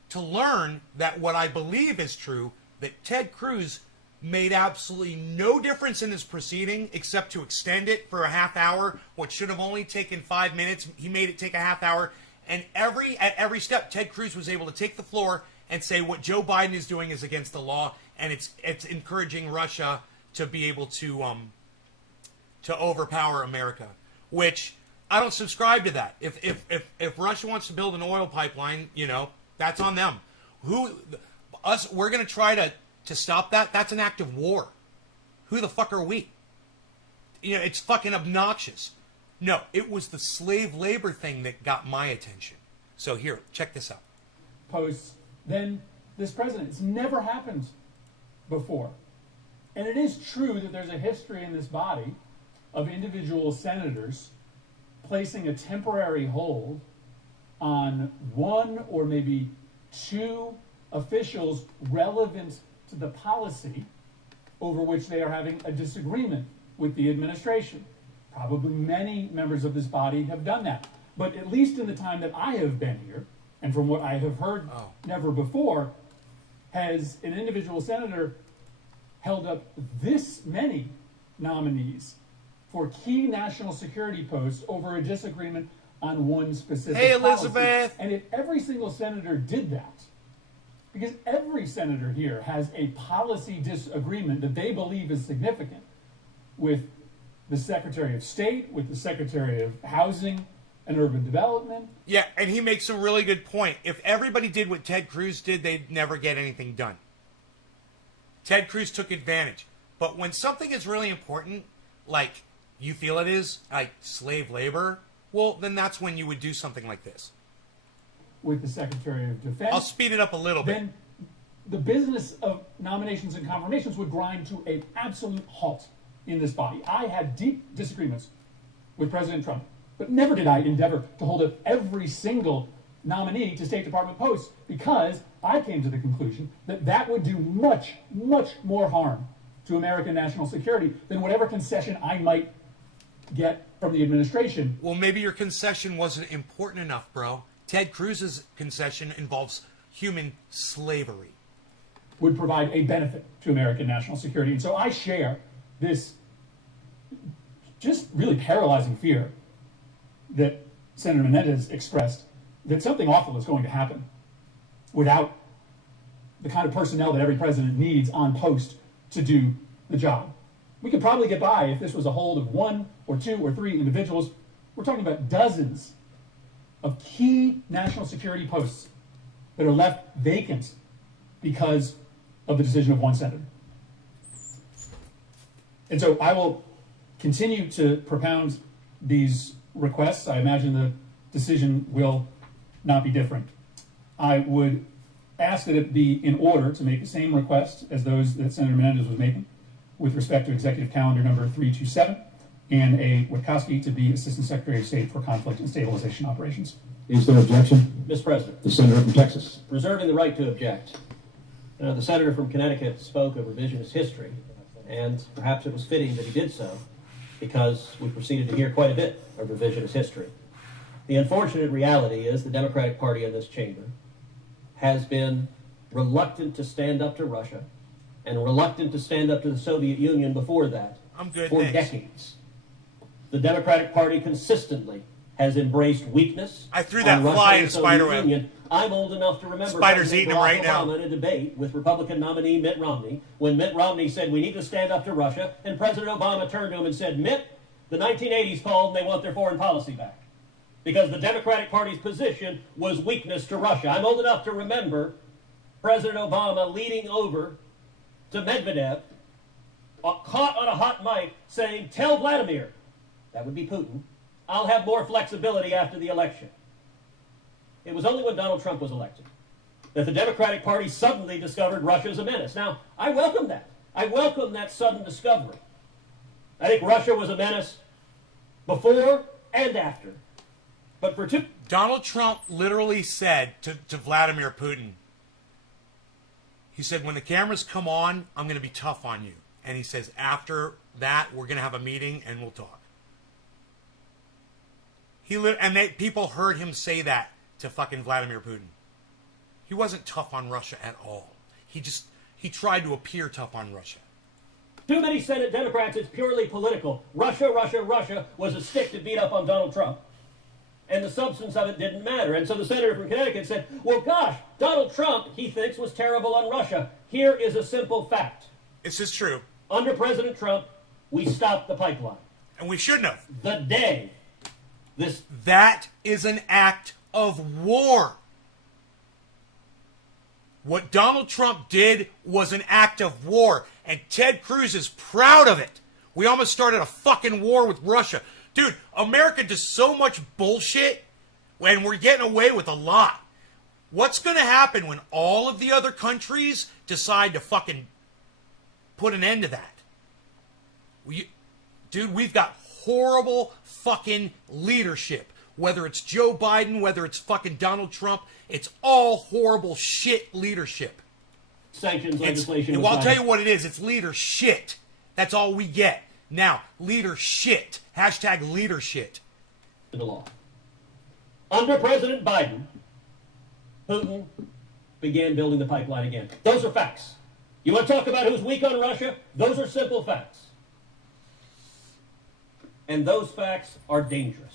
to learn that what I believe is true, that Ted Cruz made absolutely no difference in this proceeding except to extend it for a half hour, what should have only taken 5 minutes. He made it take a half hour. And at every step, Ted Cruz was able to take the floor and say what Joe Biden is doing is against the law, and it's encouraging Russia to be able to overpower America, which I don't subscribe to that. If Russia wants to build an oil pipeline, you know, that's on them. We're going to try to stop that. That's an act of war. Who the fuck are we? You know, it's fucking obnoxious. No, it was the slave labor thing that got my attention. So here, check this out. Posts, then this president. It's never happened before. And it is true that there's a history in this body of individual senators placing a temporary hold on one or maybe two officials relevant to the policy over which they are having a disagreement with the administration. Probably many members of this body have done that. But at least in the time that I have been here, and from what I have heard, never before, has an individual senator held up this many nominees for key national security posts over a disagreement on one specific Hey, Elizabeth! policy. And if every single senator did that, because every senator here has a policy disagreement that they believe is significant with the Secretary of State, with the Secretary of Housing and Urban Development. Yeah, and he makes a really good point. If everybody did what Ted Cruz did, they'd never get anything done. Ted Cruz took advantage. But when something is really important, like you feel it is, like slave labor, well, then that's when you would do something like this. With the Secretary of Defense. I'll speed it up a little bit. Then the business of nominations and confirmations would grind to an absolute halt in this body. I had deep disagreements with President Trump, but never did I endeavor to hold up every single nominee to State Department posts, because I came to the conclusion that that would do much, much more harm to American national security than whatever concession I might get from the administration. Well, maybe your concession wasn't important enough, bro. Ted Cruz's concession involves human slavery. Would provide a benefit to American national security. And so I share this just really paralyzing fear that Senator Menendez expressed, that something awful is going to happen without the kind of personnel that every president needs on post to do the job. We could probably get by if this was a hold of one or two or three individuals. We're talking about dozens of key national security posts that are left vacant because of the decision of one senator. And so I will continue to propound these requests. I imagine the decision will not be different. I would ask that it be in order to make the same request as those that Senator Menendez was making with respect to Executive Calendar number 327 and a Witkowski to be Assistant Secretary of State for Conflict and Stabilization Operations. Is there objection? Mr. President. The senator from Texas. Reserving the right to object. The senator from Connecticut spoke of revisionist history, and perhaps it was fitting that he did so, because we proceeded to hear quite a bit of revisionist history. The unfortunate reality is the Democratic Party in this chamber has been reluctant to stand up to Russia and reluctant to stand up to the Soviet Union before that for decades. The Democratic Party consistently has embraced weakness. I threw that fly in a spider web. I'm old enough to remember Spider's eating him right now. In a debate with Republican nominee Mitt Romney, when Mitt Romney said we need to stand up to Russia, and President Obama turned to him and said, Mitt, the 1980s called and they want their foreign policy back. Because the Democratic Party's position was weakness to Russia. I'm old enough to remember President Obama leading over to Medvedev, caught on a hot mic, saying, tell Vladimir, that would be Putin, I'll have more flexibility after the election. It was only when Donald Trump was elected that the Democratic Party suddenly discovered Russia as a menace. Now, I welcome that. I welcome that sudden discovery. I think Russia was a menace before and after. But for two... Donald Trump literally said to Vladimir Putin, he said, when the cameras come on, I'm going to be tough on you. And he says, after that, we're going to have a meeting and we'll talk. People heard him say that to fucking Vladimir Putin. He wasn't tough on Russia at all. He tried to appear tough on Russia. Too many Senate Democrats, it's purely political. Russia was a stick to beat up on Donald Trump. And the substance of it didn't matter. And so the senator from Connecticut said, well, gosh, Donald Trump, he thinks, was terrible on Russia. Here is a simple fact. This is true. Under President Trump, we stopped the pipeline. And we shouldn't have. The day That is an act of war. What Donald Trump did was an act of war. And Ted Cruz is proud of it. We almost started a fucking war with Russia. Dude, America does so much bullshit and we're getting away with a lot. What's going to happen when all of the other countries decide to fucking put an end to that? Dude, we've got horrible fucking leadership. Whether it's Joe Biden, whether it's fucking Donald Trump, it's all horrible shit leadership. sanctions legislation. Well, I'll tell you what it is. It's leader shit. That's all we get. Now, leader shit. Hashtag leader shit. The law. Under President Biden, Putin began building the pipeline again. Those are facts. You want to talk about who's weak on Russia? Those are simple facts. And those facts are dangerous.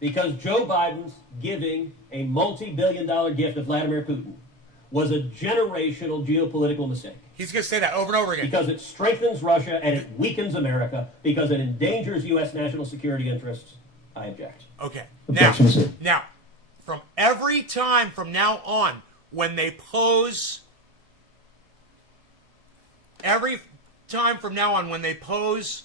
Because Joe Biden's giving a multi-billion-dollar gift to Vladimir Putin was a generational geopolitical mistake. He's going to say that over and over again. Because it strengthens Russia and it weakens America, because it endangers U.S. national security interests. I object. Okay. Objection, sir. Now, from every time from now on, when they pose... Every time from now on, when they pose...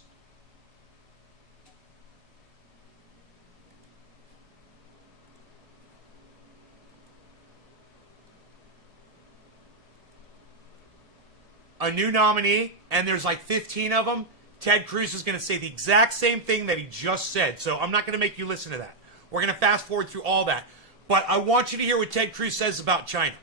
a new nominee, and there's like 15 of them, Ted Cruz is going to say the exact same thing that he just said. So I'm not going to make you listen to that. We're going to fast forward through all that. But I want you to hear what Ted Cruz says about China.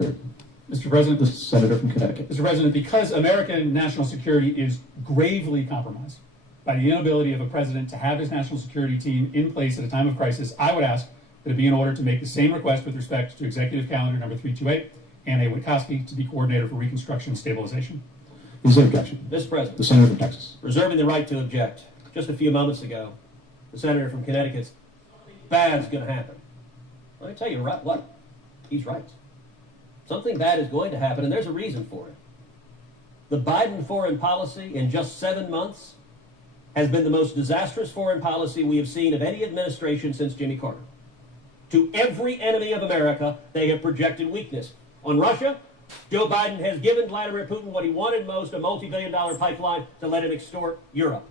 Mr. President, The senator from Connecticut. Mr. President, because American national security is gravely compromised by the inability of a president to have his national security team in place at a time of crisis, I would ask that it be in order to make the same request with respect to Executive Calendar number 328, Anna Witkowski to be coordinator for Reconstruction and Stabilization. Is there objection? Mr. President, The senator from Texas. reserving the right to object. Just a few moments ago, the senator from Connecticut, something bad's going to happen. Let me tell you what, he's right. Something bad is going to happen, and there's a reason for it. The Biden foreign policy in just 7 months has been the most disastrous foreign policy we have seen of any administration since Jimmy Carter. To every enemy of America, they have projected weakness. On Russia, Joe Biden has given Vladimir Putin what he wanted most, a multi-billion-dollar pipeline to let him extort Europe.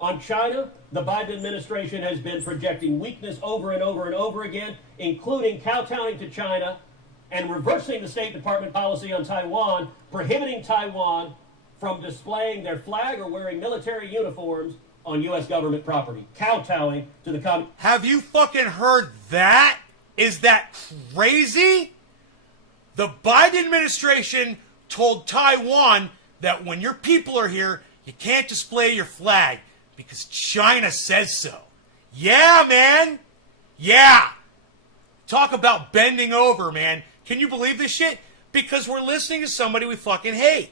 On China, the Biden administration has been projecting weakness over and over and over again, including kowtowing to China and reversing the State Department policy on Taiwan, prohibiting Taiwan from displaying their flag or wearing military uniforms on U.S. government property, kowtowing to the communist. Have you fucking heard that? Is that crazy? The Biden administration told Taiwan that when your people are here, you can't display your flag because China says so. Yeah, man. Yeah. Talk about bending over, man. Can you believe this shit? Because we're listening to somebody we fucking hate.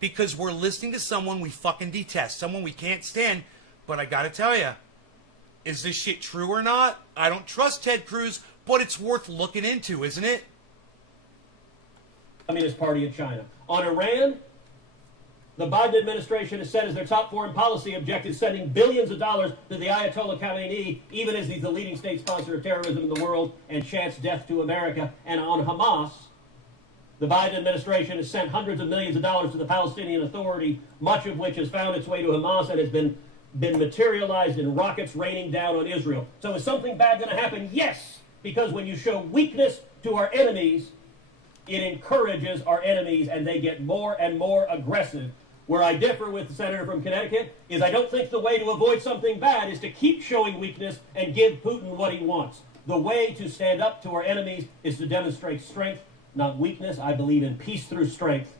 Because we're listening to someone we fucking detest. Someone we can't stand. But I gotta tell you, is this shit true or not? I don't trust Ted Cruz, but it's worth looking into, isn't it? Communist Party of China. On Iran, the Biden administration has said as their top foreign policy objective sending billions of dollars to the Ayatollah Khamenei, even as he's the leading state sponsor of terrorism in the world and chants death to America. And on Hamas, the Biden administration has sent hundreds of millions of dollars to the Palestinian Authority, much of which has found its way to Hamas and has been materialized in rockets raining down on Israel. So is something bad going to happen? Yes, because when you show weakness to our enemies, it encourages our enemies and they get more and more aggressive. Where I differ with the senator from Connecticut is I don't think the way to avoid something bad is to keep showing weakness and give Putin what he wants. The way to stand up to our enemies is to demonstrate strength, not weakness. I believe in peace through strength,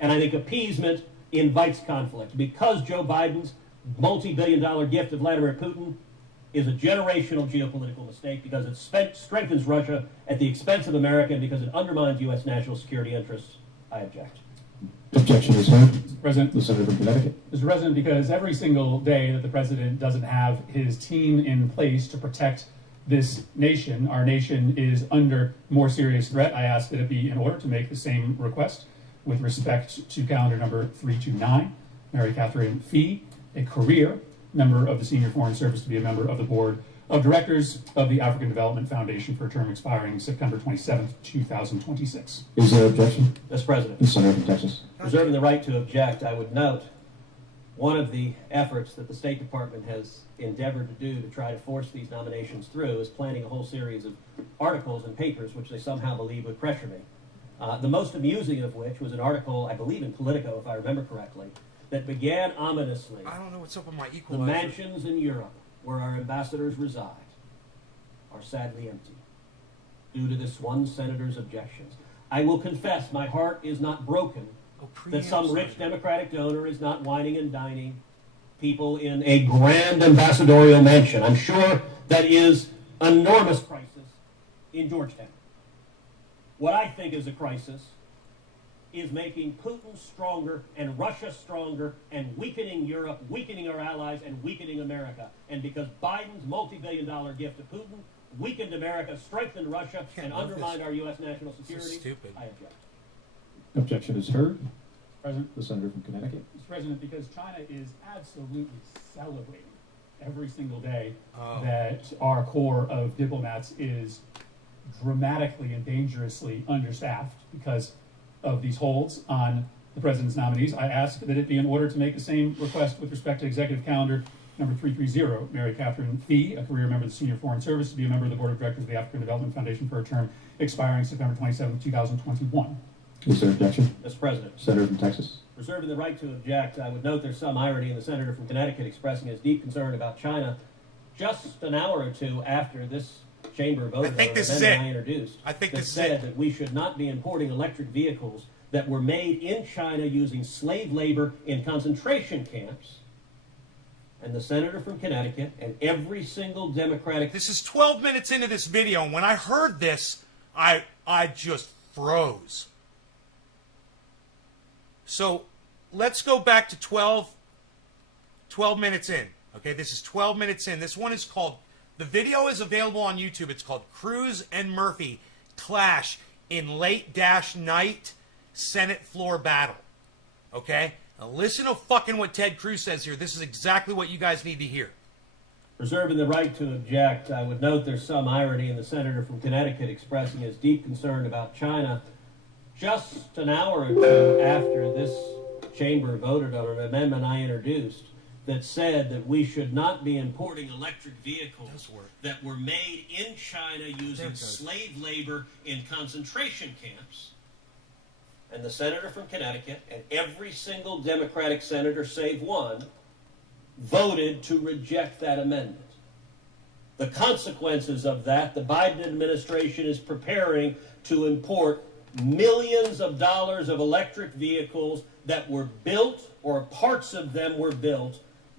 and I think appeasement invites conflict. Because Joe Biden's multi-billion-dollar gift to Vladimir Putin is a generational geopolitical mistake, because it strengthens Russia at the expense of America, and because it undermines U.S. national security interests, I object. Objection is heard. Mr. President, The senator from Connecticut. Mr. President, because every single day that the president doesn't have his team in place to protect this nation, our nation is under more serious threat. I ask that it be in order to make the same request with respect to calendar number 329, Mary Catherine Fee, a career member of the Senior Foreign Service, to be a member of the Board of Directors of the African Development Foundation for a term expiring September 27th, 2026. Is there objection? Mr. President, The senator from Texas. reserving the right to object, I would note one of the efforts that the State Department has endeavored to do to try to force these nominations through is planning a whole series of articles and papers which they somehow believe would pressure me. The most amusing of which was an article, I believe in Politico, if I remember correctly, that began ominously. I don't know what's up with my The equalizer. mansions in Europe where our ambassadors reside are sadly empty due to this one senator's objections. I will confess my heart is not broken Oh, that some preamps. rich Democratic donor is not wining and dining people in a grand ambassadorial mansion. I'm sure that is an enormous crisis in Georgetown. What I think is a crisis is making Putin stronger and Russia stronger and weakening Europe, weakening our allies, and weakening America. And because Biden's multi-billion-dollar gift to Putin weakened America, strengthened Russia, Can't and love undermined this. our U.S. national This is security, stupid. I object. Objection is heard. President, The senator from Connecticut. Mr. President, because China is absolutely celebrating every single day Oh. that our corps of diplomats is dramatically and dangerously understaffed because of these holds on the president's nominees, I ask that it be in order to make the same request with respect to executive calendar number 330, Mary Catherine Fee, a career member of the Senior Foreign Service, to be a member of the Board of Directors of the African Development Foundation for a term expiring September 27, 2021. Is there objection? Mr. President, Senator from Texas. reserving the right to object, I would note there's some irony in the senator from Connecticut expressing his deep concern about China just an hour or two after this chamber voted I think on this an is amendment it. I introduced I think that this is said it. that we should not be importing electric vehicles that were made in China using slave labor in concentration camps. And the senator from Connecticut and every single Democratic This is 12 minutes into this video, and when I heard this, I just froze. So let's go back to 12 minutes in. Okay, this is 12 minutes in. This one is called, the video is available on YouTube. It's called Cruz and Murphy Clash in Late Night Senate Floor Battle. Okay? Now listen to fucking what Ted Cruz says here. This is exactly what you guys need to hear. reserving the right to object, I would note there's some irony in the senator from Connecticut expressing his deep concern about China just an hour or two after this chamber voted on an amendment I introduced that said that we should not be importing electric vehicles Does work. that were made in China There using it goes. slave labor in concentration camps. And the senator from Connecticut and every single Democratic senator save one voted to reject that amendment. The consequences of that, the Biden administration is preparing to import millions of dollars of electric vehicles that were built, or parts of them were built,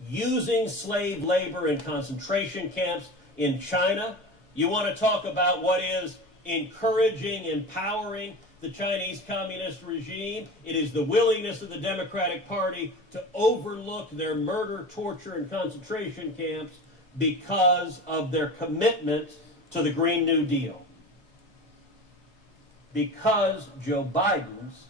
using slave labor in concentration camps in China. You want to talk about what is encouraging, empowering the Chinese Communist regime? It is the willingness of the Democratic Party to overlook their murder, torture, and concentration camps because of their commitment to the Green New Deal. Because Joe Biden's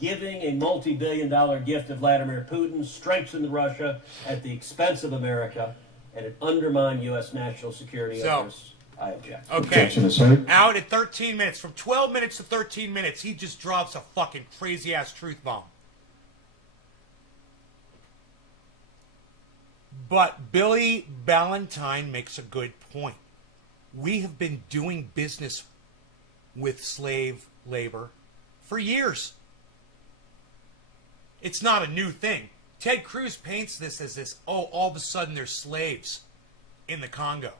giving a multi-billion-dollar gift to Vladimir Putin strengthened Russia at the expense of America, and it undermined U.S. national security So- interests. I object. Okay. Objection is heard. Out at 13 minutes. From 12 minutes to 13 minutes, he just drops a fucking crazy-ass truth bomb. But Billy Ballantyne makes a good point. We have been doing business with slave labor for years. It's not a new thing. Ted Cruz paints this as this, oh, all of a sudden there's slaves in the Congo.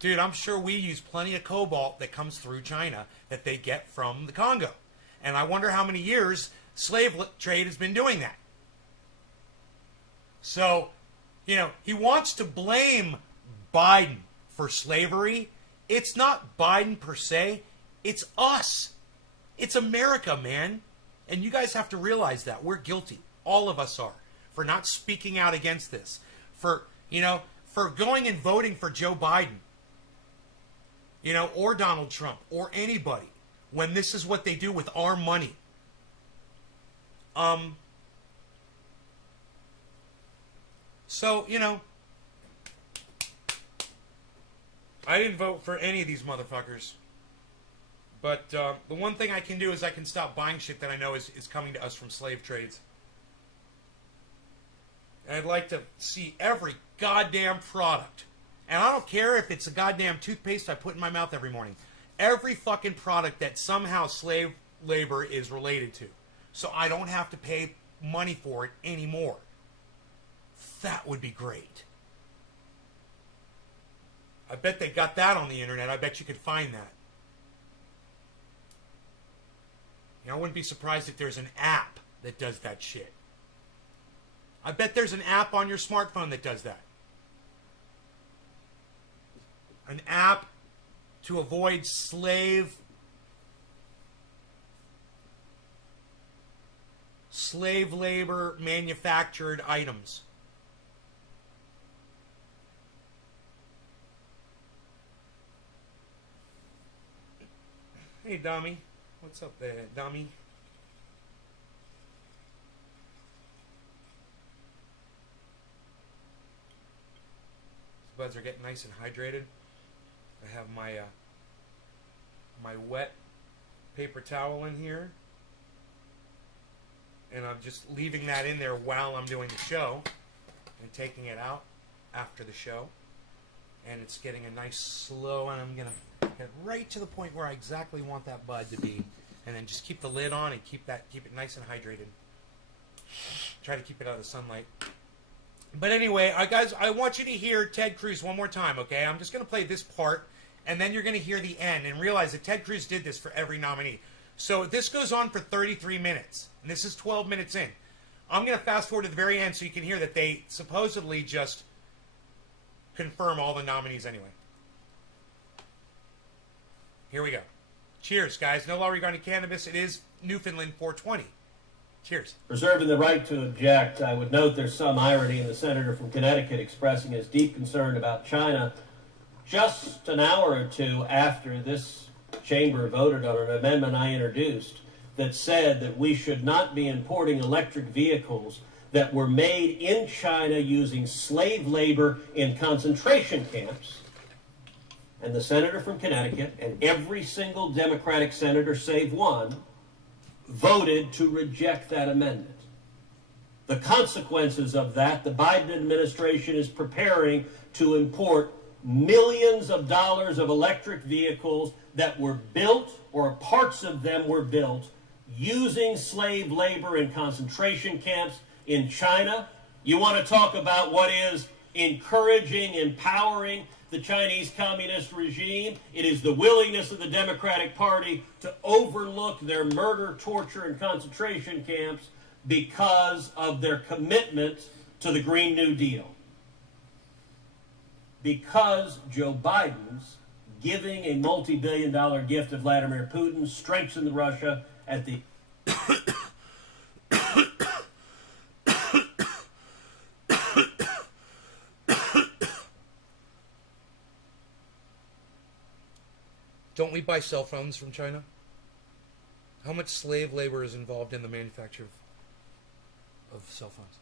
Dude, I'm sure we use plenty of cobalt that comes through China that they get from the Congo. And I wonder how many years slave trade has been doing that. So, you know, he wants to blame Biden for slavery. It's not Biden per se. It's us. It's America, man. And you guys have to realize that. We're guilty. All of us are. For not speaking out against this. For, you know, for going and voting for Joe Biden. You know, or Donald Trump. Or anybody. When this is what they do with our money. So, you know, I didn't vote for any of these motherfuckers. But the one thing I can do is I can stop buying shit that I know is coming to us from slave trades. And I'd like to see every goddamn product. And I don't care if it's a goddamn toothpaste I put in my mouth every morning. Every fucking product that somehow slave labor is related to. So I don't have to pay money for it anymore. That would be great. I bet they got that on the internet. I bet you could find that. You know, I wouldn't be surprised if there's an app that does that shit. I bet there's an app on your smartphone that does that. An app to avoid slave labor manufactured items. Hey, dummy. What's up there, dummy? These buds are getting nice and hydrated. I have my my wet paper towel in here. And I'm just leaving that in there while I'm doing the show. And taking it out after the show. And it's getting a nice slow, and I'm going to get right to the point where I exactly want that bud to be. And then just keep the lid on and keep it nice and hydrated. Try to keep it out of the sunlight. But anyway, guys, I want you to hear Ted Cruz one more time, okay? I'm just going to play this part, and then you're going to hear the end and realize that Ted Cruz did this for every nominee. So this goes on for 33 minutes, and this is 12 minutes in. I'm going to fast forward to the very end so you can hear that they supposedly just confirm all the nominees anyway. Here we go. Cheers, guys. No law regarding cannabis. It is Newfoundland 420. Cheers. Reserving the right to object, I would note there's some irony in the senator from Connecticut expressing his deep concern about China just an hour or two after this chamber voted on an amendment I introduced that said that we should not be importing electric vehicles that were made in China using slave labor in concentration camps. And the senator from Connecticut, and every single Democratic senator save one, voted to reject that amendment. The consequences of that, the Biden administration is preparing to import millions of dollars of electric vehicles that were built, or parts of them were built, using slave labor in concentration camps in China. You want to talk about what is encouraging, empowering the Chinese Communist regime? It is the willingness of the Democratic Party to overlook their murder, torture, and concentration camps because of their commitment to the Green New Deal. Because Joe Biden's giving a multi-billion-dollar gift to Vladimir Putin strengthened Russia at the Don't we buy cell phones from China? How much slave labor is involved in the manufacture of cell phones?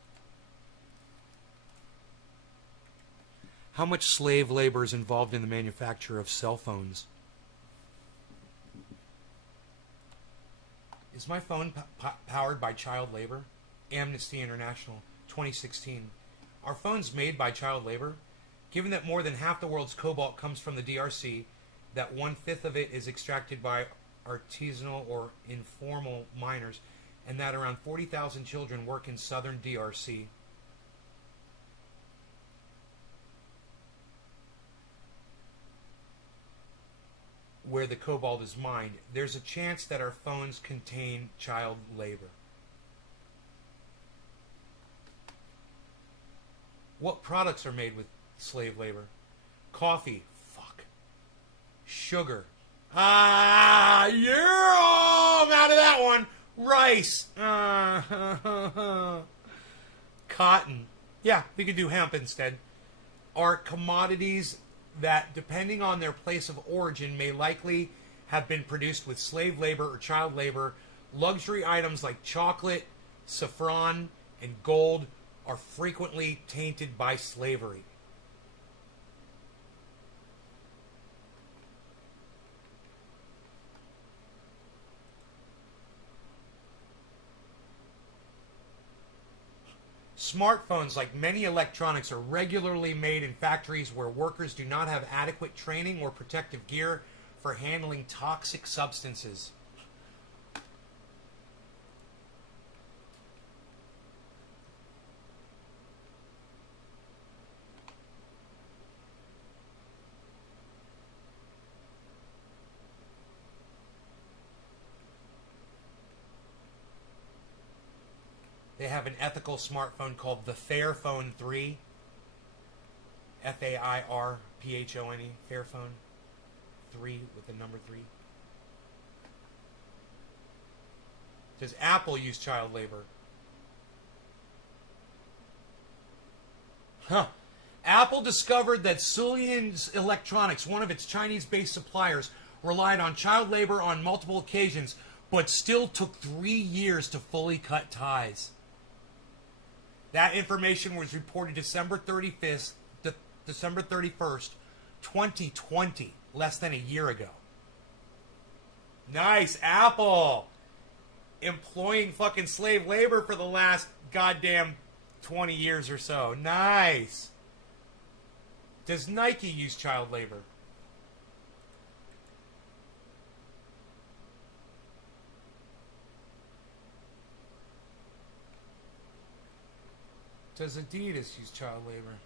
How much slave labor is involved in the manufacture of cell phones? Is my phone powered by child labor? Amnesty International, 2016. Are phones made by child labor? Given that more than half the world's cobalt comes from the DRC, that 1/5 of it is extracted by artisanal or informal miners, and that around 40,000 children work in southern DRC. Where the cobalt is mined, there's a chance that our phones contain child labor. What products are made with slave labor? Coffee. Fuck. Sugar. Ah, yeah, I'm out of that one. Rice. Cotton. Yeah, we could do hemp instead. Are commodities that, depending on their place of origin, may likely have been produced with slave labor or child labor. Luxury items like chocolate, saffron, and gold are frequently tainted by slavery. Smartphones, like many electronics, are regularly made in factories where workers do not have adequate training or protective gear for handling toxic substances. They have an ethical smartphone called the Fairphone 3. Fairphone. Fairphone 3 with the number 3. Does Apple use child labor? Apple discovered that Sulian Electronics, one of its Chinese-based suppliers, relied on child labor on multiple occasions, but still took 3 years to fully cut ties. That information was reported December 31st, 2020, less than a year ago. Nice, Apple! Employing fucking slave labor for the last goddamn 20 years or so. Nice! Does Nike use child labor? Does Adidas use child labor?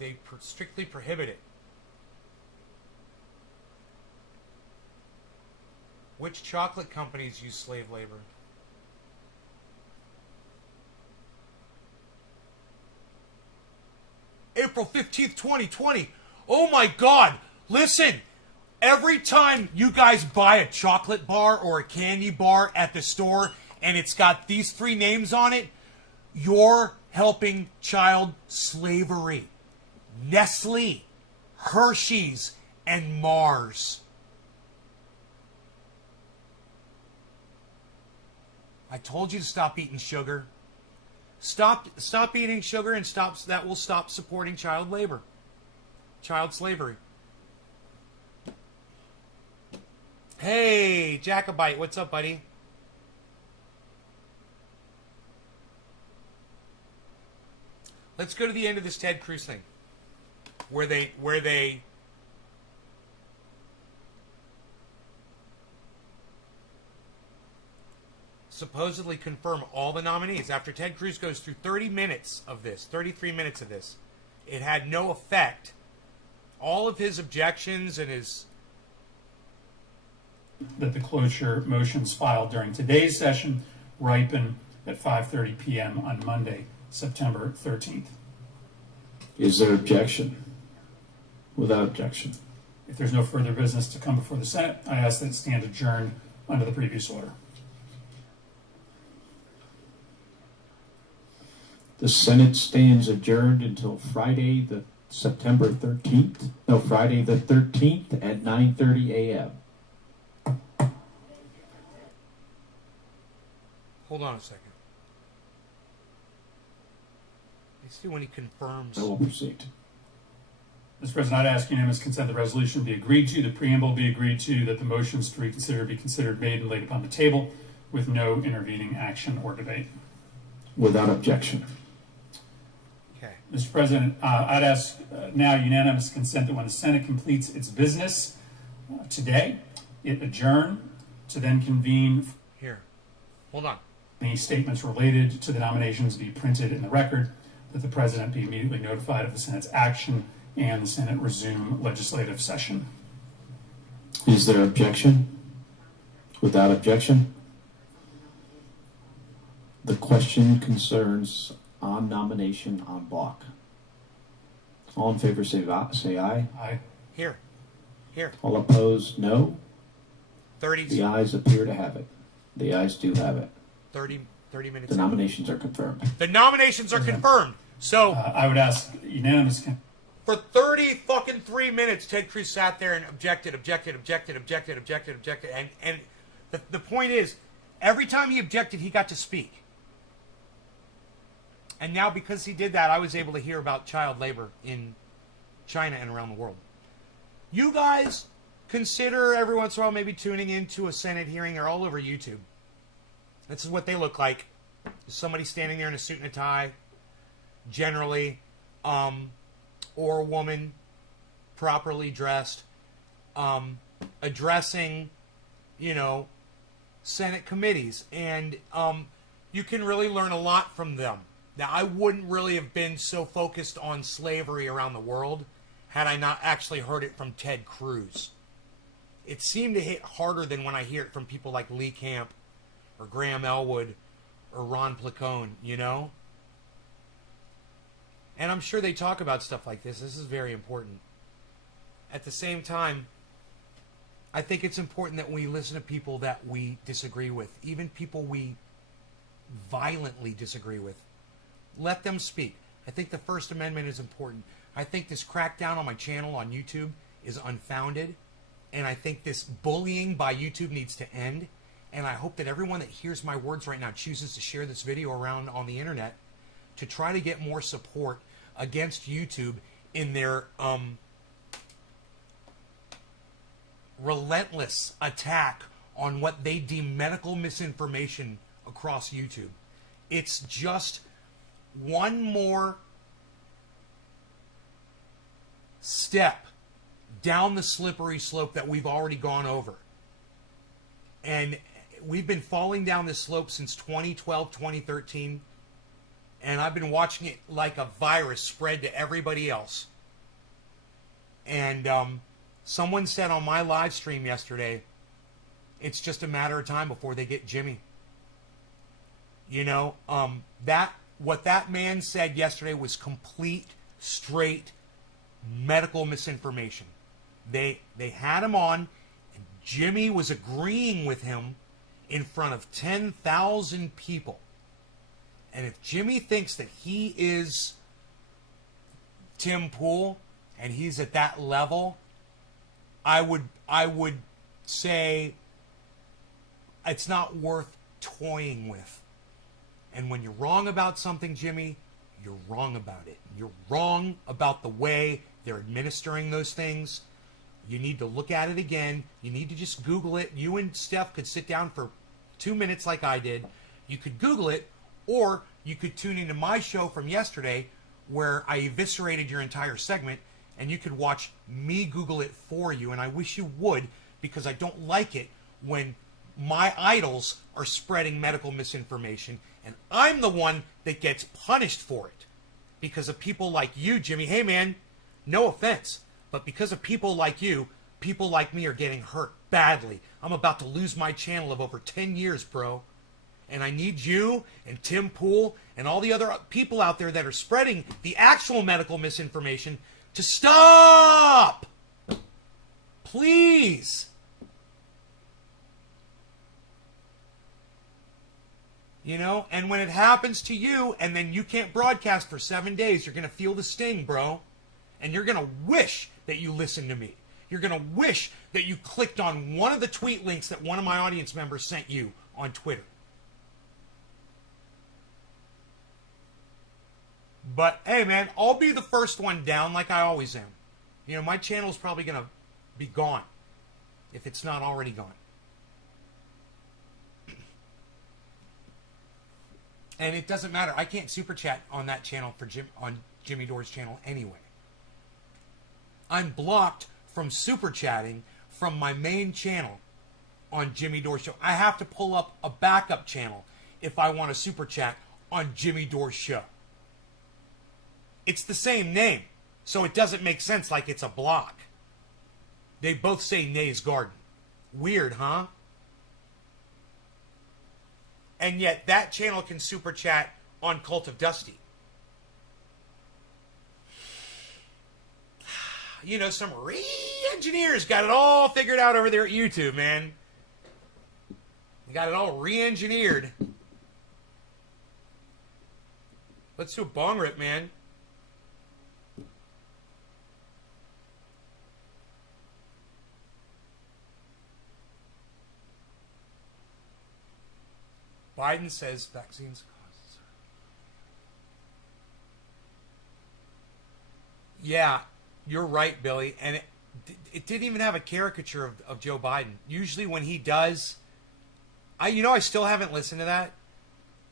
They strictly prohibit it. Which chocolate companies use slave labor? April 15th, 2020. Oh my God! Listen! Every time you guys buy a chocolate bar or a candy bar at the store, and it's got these 3 names on it, you're helping child slavery. Nestle, Hershey's, and Mars. I told you to stop eating sugar. Stop eating sugar, and that will stop supporting child labor. Child slavery. Hey, Jacobite, what's up, buddy? Let's go to the end of this Ted Cruz thing, where they supposedly confirm all the nominees. After Ted Cruz goes through 33 minutes of this, it had no effect. All of his objections and his... That the cloture motions filed during today's session ripen at 5:30 p.m. on Monday, September 13th. Is there objection? Without objection. If there's no further business to come before the Senate, I ask that it stand adjourned under the previous order. The Senate stands adjourned until Friday the September 13th. No, Friday the 13th at 9:30 a.m. Hold on a second. Let's see when he confirms. I will proceed. Mr. President, I'd ask unanimous consent the resolution be agreed to, the preamble be agreed to, that the motions to reconsider be considered made and laid upon the table with no intervening action or debate. Without objection. Okay. Mr. President, I'd ask now unanimous consent that when the Senate completes its business today. It adjourn to then convene. Here. Hold on. Any statements related to the nominations be printed in the record, that the president be immediately notified of the Senate's action, and the Senate resume legislative session. Is there objection? Without objection? The question concerns on nomination en bloc. All in favor say aye. Aye. Here. Here. All opposed, no. 30, The ayes appear to have it. The ayes do have it. 30 minutes. The nominations are confirmed. The nominations are confirmed. So I would ask unanimous. for 30 fucking 3 minutes, Ted Cruz sat there and objected. And the point is, every time he objected, he got to speak. And now because he did that, I was able to hear about child labor in China and around the world. You guys consider every once in a while maybe tuning into a Senate hearing. They're all over YouTube. This is what they look like. Somebody standing there in a suit and a tie, generally, or a woman properly dressed, addressing, Senate committees. And you can really learn a lot from them. Now, I wouldn't really have been so focused on slavery around the world had I not actually heard it from Ted Cruz. It seemed to hit harder than when I hear it from people like Lee Camp or Graham Elwood or Ron Placone, And I'm sure they talk about stuff like this. This is very important. At the same time, I think it's important that we listen to people that we disagree with, even people we violently disagree with. Let them speak. I think the First Amendment is important. I think this crackdown on my channel on YouTube is unfounded. And I think this bullying by YouTube needs to end. And I hope that everyone that hears my words right now chooses to share this video around on the internet to try to get more support against YouTube in their relentless attack on what they deem medical misinformation across YouTube. It's just one more step down the slippery slope that we've already gone over. And we've been falling down this slope since 2012, 2013. And I've been watching it like a virus spread to everybody else. And someone said on my live stream yesterday, it's just a matter of time before they get Jimmy. What that man said yesterday was complete, straight medical misinformation. They had him on, and Jimmy was agreeing with him in front of 10,000 people. And if Jimmy thinks that he is Tim Pool and he's at that level, I would say it's not worth toying with. And when you're wrong about something, Jimmy, you're wrong about it. You're wrong about the way they're administering those things. You need to look at it again. You need to just Google it. You and Steph could sit down for 2 minutes like I did. You could Google it, or you could tune into my show from yesterday where I eviscerated your entire segment, and you could watch me Google it for you. And I wish you would, because I don't like it when my idols are spreading medical misinformation, and I'm the one that gets punished for it because of people like you, Jimmy. Hey, man, no offense, but because of people like you, people like me are getting hurt badly. I'm about to lose my channel of over 10 years, bro. And I need you and Tim Pool and all the other people out there that are spreading the actual medical misinformation to stop. Please. And when it happens to you and then you can't broadcast for 7 days, you're going to feel the sting, bro. And you're going to wish that you listened to me. You're going to wish that you clicked on one of the tweet links that one of my audience members sent you on Twitter. But, hey, man, I'll be the first one down like I always am. My channel's probably going to be gone if it's not already gone. And it doesn't matter. I can't super chat on that channel on Jimmy Dore's channel anyway. I'm blocked from super chatting from my main channel on Jimmy Dore Show. I have to pull up a backup channel if I want to super chat on Jimmy Dore Show. It's the same name, so it doesn't make sense like it's a block. They both say Nay's Garden. Weird, huh? And yet that channel can super chat on Cult of Dusty. You know, some re-engineers got it all figured out over there at YouTube, man. They got it all re-engineered. Let's do a bong rip, man. Biden says vaccines cause. Yeah, you're right, Billy. And it didn't even have a caricature of Joe Biden. Usually when he does, I still haven't listened to that.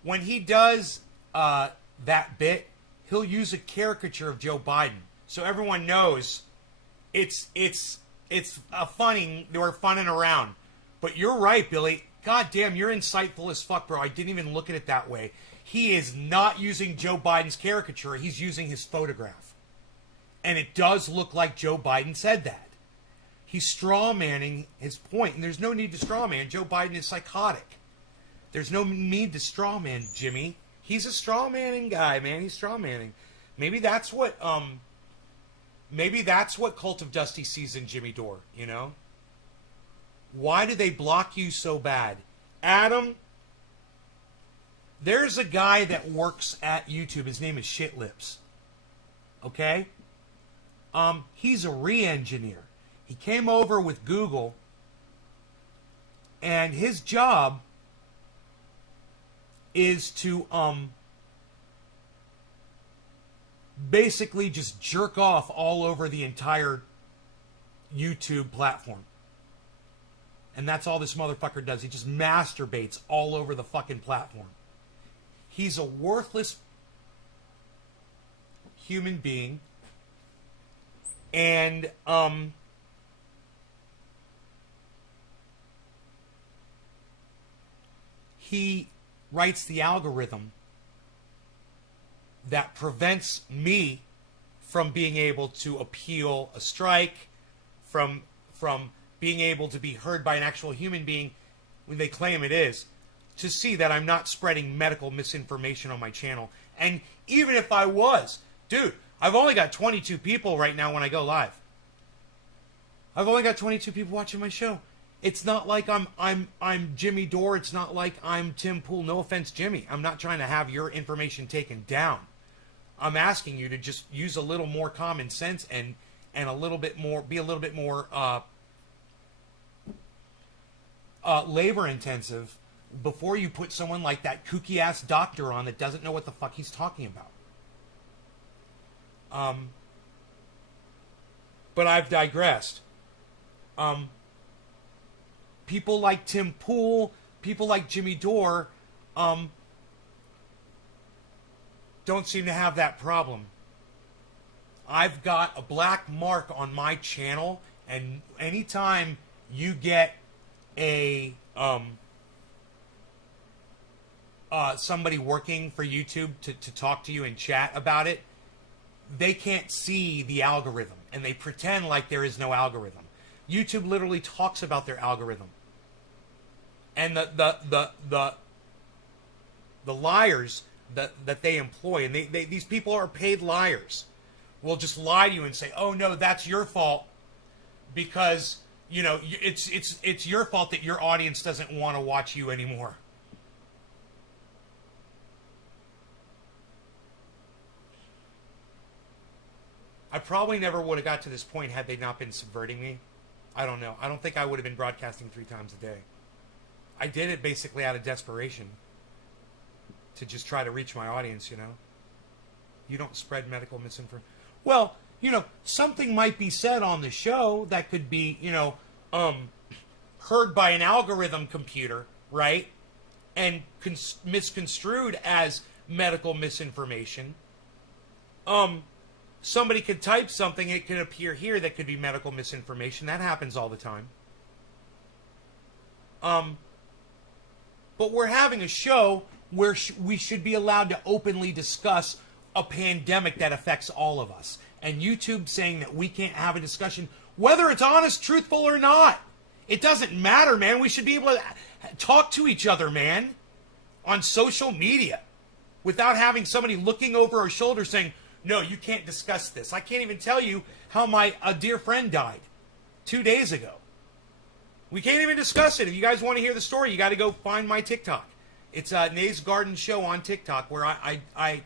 When he does that bit, he'll use a caricature of Joe Biden, so everyone knows it's a funning. They were funning around. But you're right, Billy. God damn, you're insightful as fuck, bro. I didn't even look at it that way. He is not using Joe Biden's caricature. He's using his photograph. And it does look like Joe Biden said that. He's straw-manning his point. And there's no need to straw-man. Joe Biden is psychotic. There's no need to straw-man Jimmy. He's a straw-manning guy, man. He's straw-manning. Maybe that's what Cult of Dusty sees in Jimmy Dore, you know? Why do they block you so bad? Adam, there's a guy that works at YouTube. His name is Shitlips. Okay? He's a re-engineer. He came over with Google, and his job is to basically just jerk off all over the entire YouTube platform. And that's all this motherfucker does. He just masturbates all over the fucking platform. He's a worthless human being. And he writes the algorithm that prevents me from being able to appeal a strike, from being able to be heard by an actual human being when they claim it is, to see that I'm not spreading medical misinformation on my channel. And even if I was, dude, I've only got 22 people right now when I go live. I've only got 22 people watching my show. It's not like I'm Jimmy Dore. It's not like I'm Tim Pool. No offense, Jimmy. I'm not trying to have your information taken down. I'm asking you to just use a little more common sense and a little bit more, be a little bit more labor intensive before you put someone like that kooky ass doctor on that doesn't know what the fuck he's talking about. But I've digressed. People like Tim Pool, people like Jimmy Dore, don't seem to have that problem. I've got a black mark on my channel, and anytime you get a somebody working for YouTube to talk to you and chat about it, they can't see the algorithm, and they pretend like there is no algorithm. YouTube literally talks about their algorithm, and the liars that they employ, and they these people are paid liars, will just lie to you and say, "Oh no, that's your fault," because you know it's your fault that your audience doesn't want to watch you anymore. I probably never would have got to this point had they not been subverting me. I don't know. I don't think I would have been broadcasting 3 times a day. I did it basically out of desperation to just try to reach my audience, you know. You don't spread medical misinformation. Well, you know, something might be said on the show that could be, you know, heard by an algorithm computer, right? And misconstrued as medical misinformation. Somebody could type something, it could appear here that could be medical misinformation. That happens all the time. But we're having a show where we should be allowed to openly discuss a pandemic that affects all of us. And YouTube saying that we can't have a discussion, whether it's honest, truthful, or not. It doesn't matter, man. We should be able to talk to each other, man, on social media without having somebody looking over our shoulder saying, no, you can't discuss this. I can't even tell you how a dear friend died 2 days ago. We can't even discuss it. If you guys want to hear the story, you got to go find my TikTok. It's Nays Garden Show on TikTok where I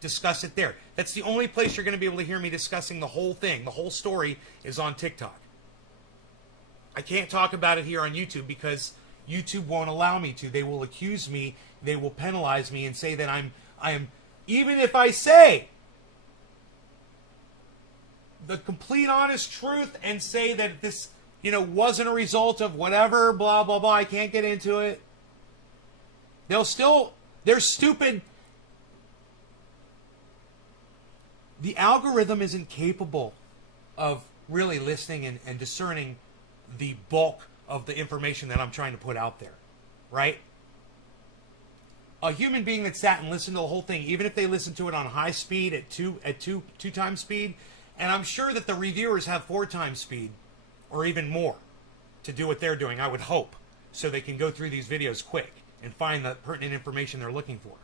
discuss it there. That's the only place you're going to be able to hear me discussing the whole thing. The whole story is on TikTok. I can't talk about it here on YouTube because YouTube won't allow me to. They will accuse me, they will penalize me and say that I am, even if I say the complete honest truth and say that this, wasn't a result of whatever, blah, blah, blah, I can't get into it. They're stupid. The algorithm isn't capable of really listening and discerning the bulk of the information that I'm trying to put out there, right? A human being that sat and listened to the whole thing, even if they listened to it on high speed at two times speed, and I'm sure that the reviewers have 4 times speed or even more to do what they're doing, I would hope, so they can go through these videos quick and find the pertinent information they're looking for.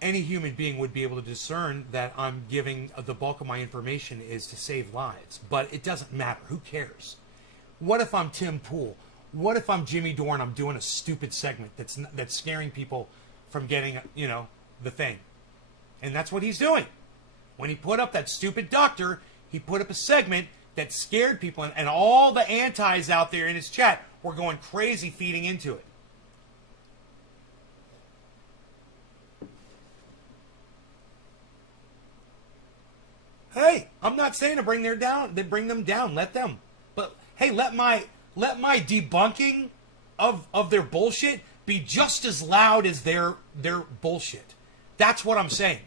Any human being would be able to discern that I'm giving the bulk of my information is to save lives. But it doesn't matter. Who cares? What if I'm Tim Pool? What if I'm Jimmy Dore and I'm doing a stupid segment that's scaring people from getting, the thing? And that's what he's doing. When he put up that stupid doctor, he put up a segment that scared people. And all the antis out there in his chat were going crazy feeding into it. Hey, I'm not saying to bring them down. Let them. But hey, let my debunking of their bullshit be just as loud as their bullshit. That's what I'm saying.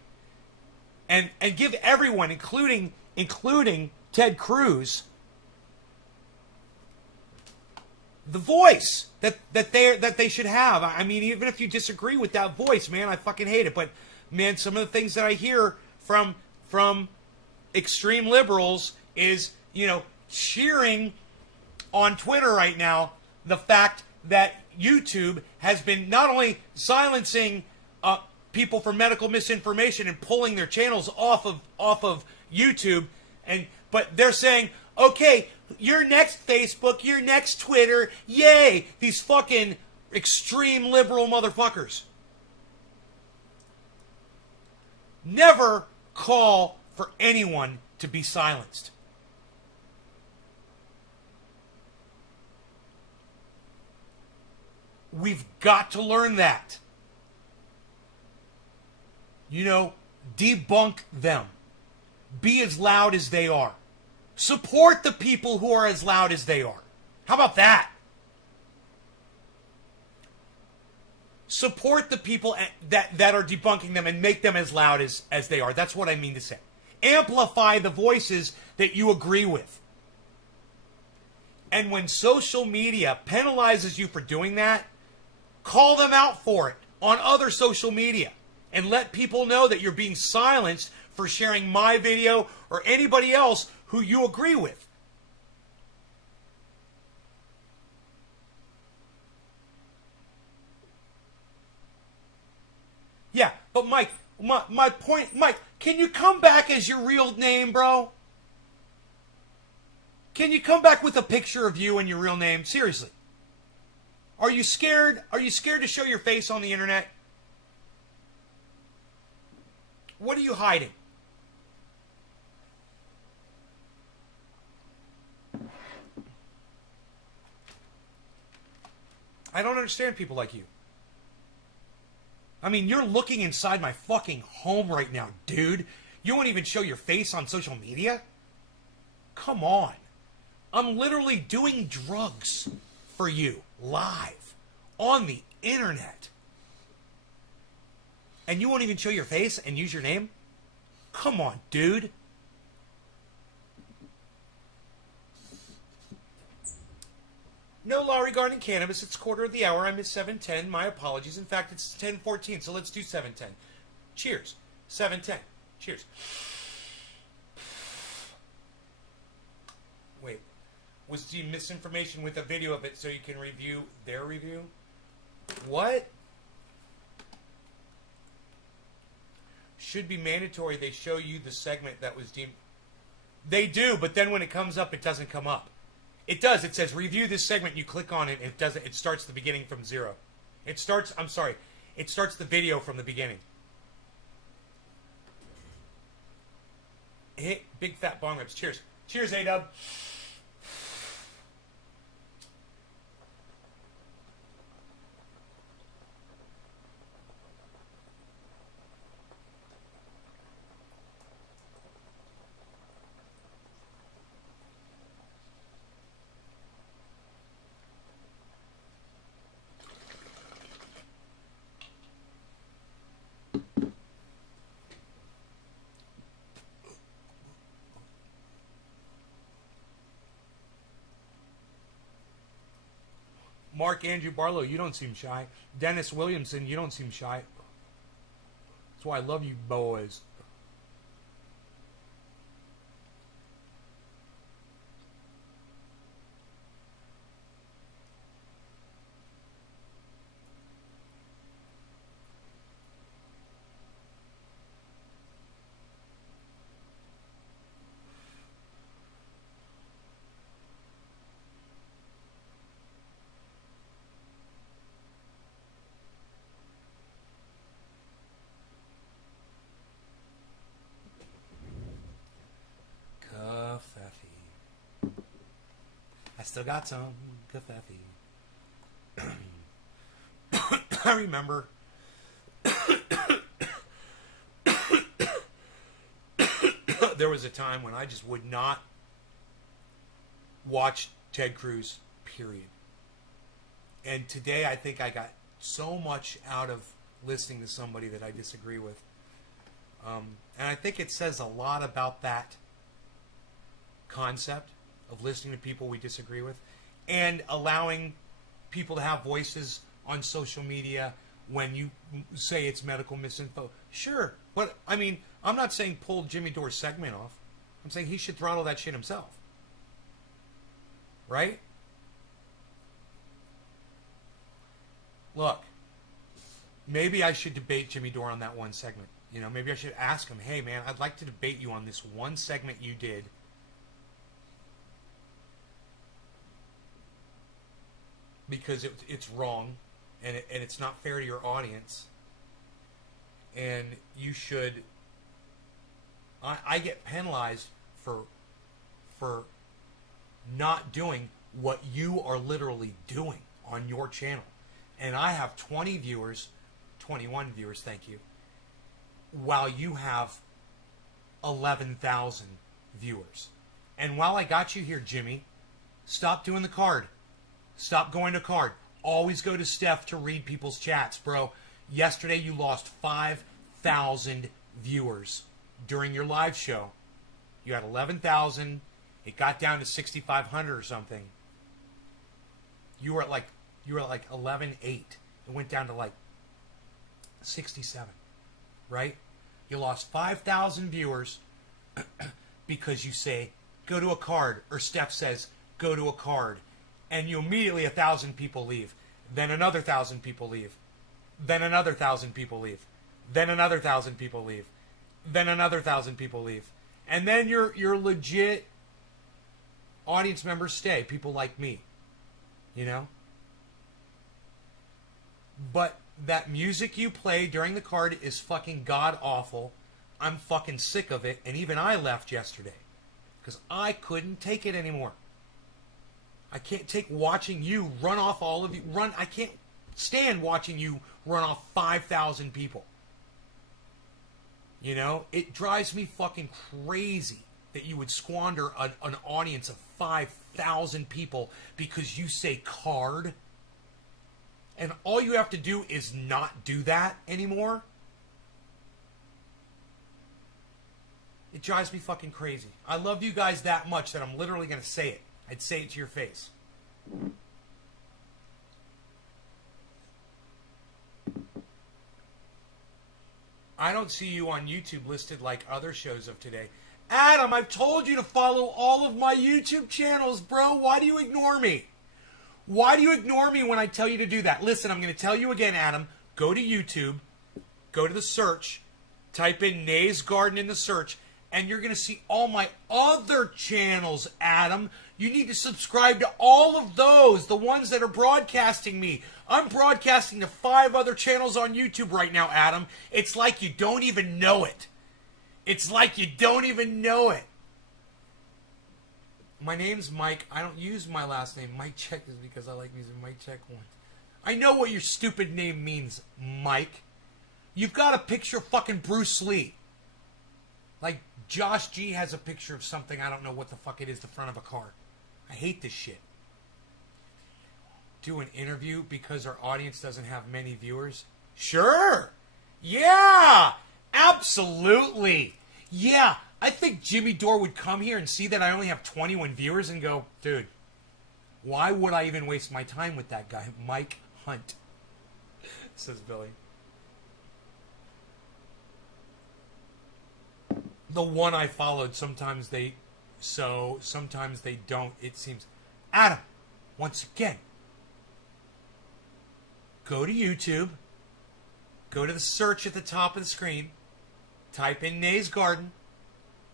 And give everyone, including Ted Cruz, the voice that they should have. I mean, even if you disagree with that voice, man, I fucking hate it. But man, some of the things that I hear from extreme liberals is, cheering on Twitter right now the fact that YouTube has been not only silencing people for medical misinformation and pulling their channels off of YouTube, but they're saying, okay, you're next Facebook, you're next Twitter, yay, these fucking extreme liberal motherfuckers. Never call for anyone to be silenced. We've got to learn that. Debunk them. Be as loud as they are. Support the people who are as loud as they are. How about that? Support the people that are debunking them and make them as loud as they are. That's what I mean to say. Amplify the voices that you agree with. And when social media penalizes you for doing that, call them out for it on other social media. And let people know that you're being silenced for sharing my video or anybody else who you agree with. Yeah, but Mike, my point, Mike, can you come back as your real name, bro? Can you come back with a picture of you and your real name? Seriously. Are you scared? Are you scared to show your face on the internet? What are you hiding? I don't understand people like you. I mean, you're looking inside my fucking home right now, dude. You won't even show your face on social media? Come on. I'm literally doing drugs for you, live, on the internet. And you won't even show your face and use your name? Come on, dude. No law regarding cannabis. It's quarter of the hour. I missed 7:10. My apologies. In fact, it's 10:14, so let's do 7:10. Cheers. 7:10. Cheers. Wait. Was the misinformation with a video of it so you can review their review? What? Should be mandatory they show you the segment that was deemed... They do, but then when it comes up, it doesn't come up. It does. It says review this segment. You click on it. It doesn't. It starts the beginning from zero. It starts. I'm sorry. It starts the video from the beginning. Hit big fat bong rips. Cheers. Cheers, A-Dub. Mark Andrew Barlow, you don't seem shy. Dennis Williamson, you don't seem shy. That's why I love you boys. I still got some Covfefe. I remember there was a time when I just would not watch Ted Cruz, period. And today I think I got so much out of listening to somebody that I disagree with. And I think it says a lot about that concept of listening to people we disagree with and allowing people to have voices on social media when you say it's medical misinfo. Sure, but I mean, I'm not saying pull Jimmy Dore's segment off. I'm saying he should throttle that shit himself. Right? Look, maybe I should debate Jimmy Dore on that one segment. You know, maybe I should ask him, hey man, I'd like to debate you on this one segment you did. Because it's wrong, and it's not fair to your audience, and you should. I get penalized for not doing what you are literally doing on your channel, and I have 20 viewers, 21 viewers, thank you, while you have 11,000 viewers, and while I got you here, Jimmy, stop doing the card. Stop going to card. Always go to Steph to read people's chats, bro. Yesterday you lost 5,000 viewers during your live show. You had 11,000. It got down to 6,500 or something. You were at like 11.8. It went down to like 67, right? You lost 5,000 viewers because you say go to a card, or Steph says go to a card. And you immediately 1,000 people leave. Then another 1,000 people leave. Then another 1,000 people leave. Then another 1,000 people leave. Then another 1,000 people leave. And then your legit audience members stay. People like me. You know? But that music you play during the card is fucking god awful. I'm fucking sick of it. And even I left yesterday. Because I couldn't take it anymore. I can't take watching you run off all of you. I can't stand watching you run off 5,000 people. You know? It drives me fucking crazy that you would squander an audience of 5,000 people because you say card. And all you have to do is not do that anymore. It drives me fucking crazy. I love you guys that much that I'm literally going to say it. I'd say it to your face. I don't see you on YouTube listed like other shows of today. Adam, I've told you to follow all of my YouTube channels, bro. Why do you ignore me? Why do you ignore me when I tell you to do that? Listen, I'm going to tell you again, Adam. Go to YouTube, go to the search, type in Nays Garden in the search, and you're going to see all my other channels, Adam. You need to subscribe to all of those, the ones that are broadcasting me. I'm broadcasting to 5 other channels on YouTube right now, Adam. It's like you don't even know it. It's like you don't even know it. My name's Mike. I don't use my last name. Mike Check is because I like using Mike Check one. I know what your stupid name means, Mike. You've got a picture of fucking Bruce Lee. Like Josh G has a picture of something. I don't know what the fuck it is, the front of a car. I hate this shit. Do an interview because our audience doesn't have many viewers? Sure. Yeah. Absolutely. Yeah. I think Jimmy Dore would come here and see that I only have 21 viewers and go, dude, why would I even waste my time with that guy, Mike Hunt? Says Billy. The one I followed, sometimes they don't, it seems. Adam, once again, go to YouTube, go to the search at the top of the screen, type in Nays Garden.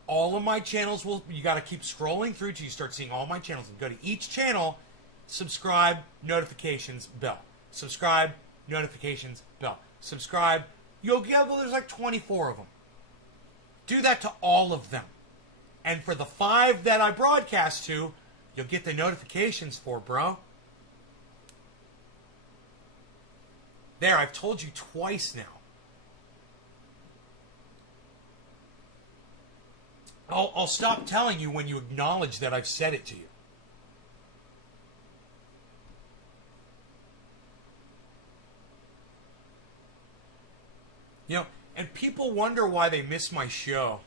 All of my channels will, you got to keep scrolling through till you start seeing all my channels. And go to each channel, subscribe, notifications, bell. Subscribe, notifications, bell. Subscribe. You'll get, well, there's like 24 of them. Do that to all of them. And for the 5 that I broadcast to, you'll get the notifications for, bro. There, I've told you twice now. I'll stop telling you when you acknowledge that I've said it to you. You know, and people wonder why they miss my show.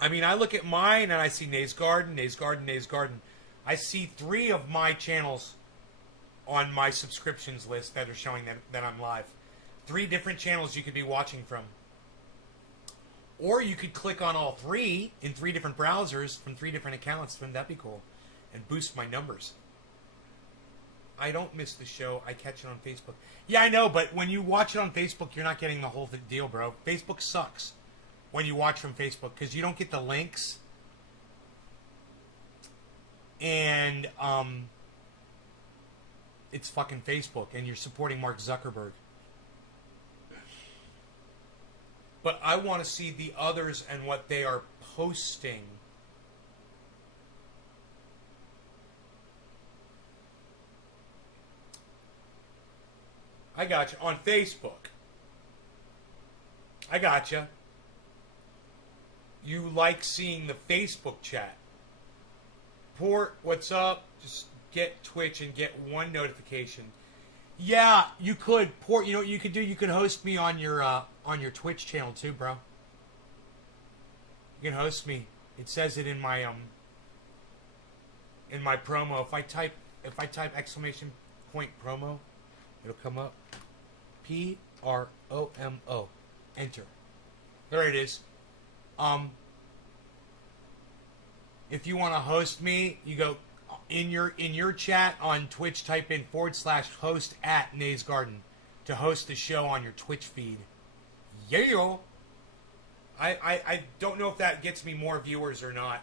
I mean, I look at mine and I see Nays Garden, Nays Garden, Nays Garden. I see 3 of my channels on my subscriptions list that are showing that I'm live. 3 different channels you could be watching from. Or you could click on all 3 in 3 different browsers from 3 different accounts. Wouldn't that be cool? And boost my numbers. I don't miss the show. I catch it on Facebook. Yeah, I know, but when you watch it on Facebook, you're not getting the whole deal, bro. Facebook sucks when you watch from Facebook because you don't get the links. And it's fucking Facebook, and you're supporting Mark Zuckerberg. But I want to see the others and what they are posting. I got you. On Facebook. I got you. You like seeing the Facebook chat. Port, what's up? Just get Twitch and get 1 notification. Yeah, you could. Port, you know what you could do? You could host me on your Twitch channel too, bro. You can host me. It says it in my promo. If I type exclamation point promo, it'll come up. PROMO. Enter. There it is. If you want to host me, you go in your chat on Twitch, type in /host at Nays Garden to host the show on your Twitch feed. Yeah. I don't know if that gets me more viewers or not.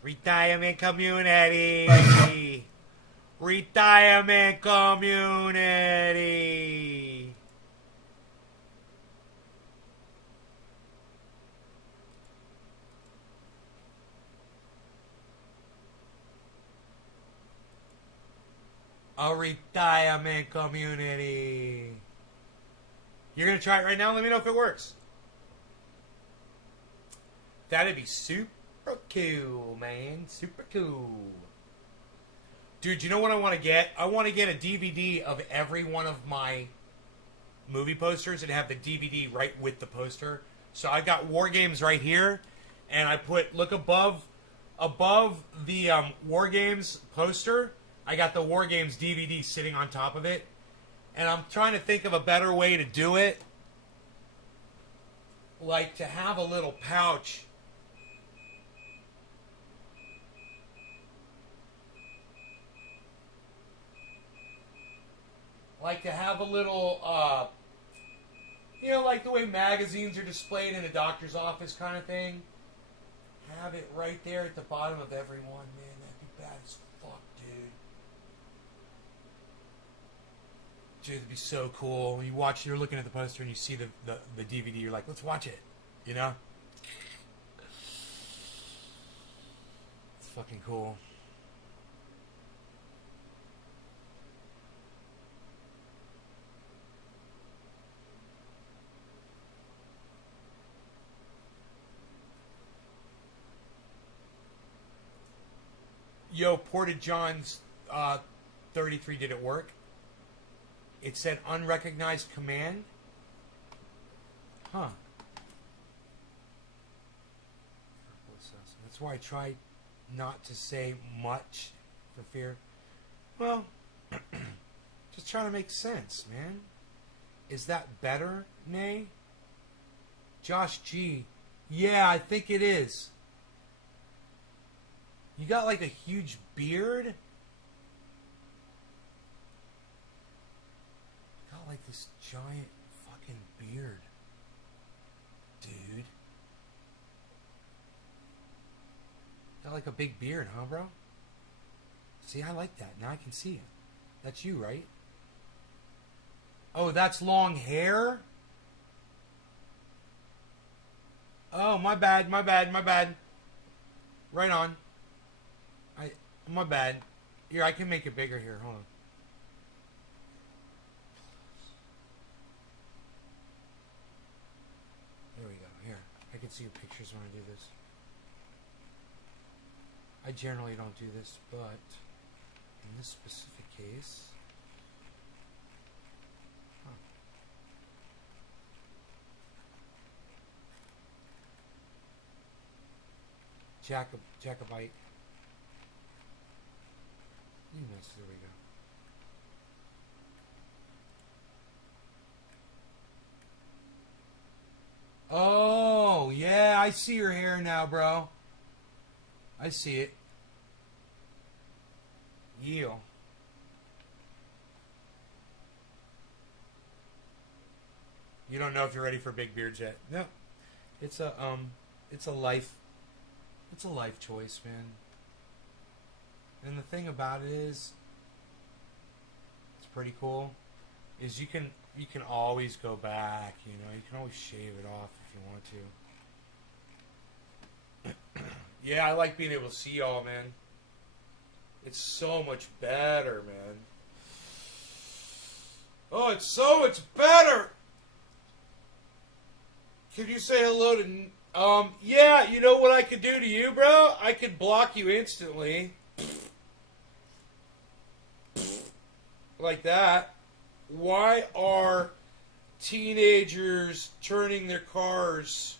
Retirement community. Retirement community. A retirement community. You're going to try it right now? Let me know if it works. That'd be super cool, man. Super cool. Dude, you know what I want to get? I want to get a DVD of every one of my movie posters and have the DVD right with the poster. So I got War Games right here, and I put, look above the War Games poster, I got the War Games DVD sitting on top of it. And I'm trying to think of a better way to do it. Like to have a little pouch. Like to have a little, you know, like the way magazines are displayed in a doctor's office kind of thing. Have it right there at the bottom of every one, man. That'd be bad as fuck, dude. Dude, it'd be so cool. You're looking at the poster and you see the DVD, you're like, let's watch it. You know? It's fucking cool. Yo, Porta John's 33, did it work? It said unrecognized command. Huh. That's why I try not to say much for fear. Well, just trying to make sense, man. Is that better, Nay? Josh G. Yeah, I think it is. You got like a huge beard? You got like this giant fucking beard. Dude. Got like a big beard, huh, bro? See, I like that. Now I can see it. That's you, right? Oh, that's long hair? Oh, my bad, my bad, my bad. Right on. My bad. Here, I can make it bigger here. Hold on. There we go. Here. I can see your pictures when I do this. I generally don't do this, but in this specific case... Huh. Jacobite. Nice, there we go. Oh, yeah, I see your hair now, bro. I see it. Yeah. You don't know if you're ready for big beards yet. No. It's a life choice, man. And the thing about it is, it's pretty cool, is you can always go back, you know, you can always shave it off if you want to. Yeah, I like being able to see y'all, man. It's so much better, man. Oh, it's so much better! Can you say hello to... yeah, you know what I could do to you, bro? I could block you instantly. Like that. Why are teenagers turning their cars?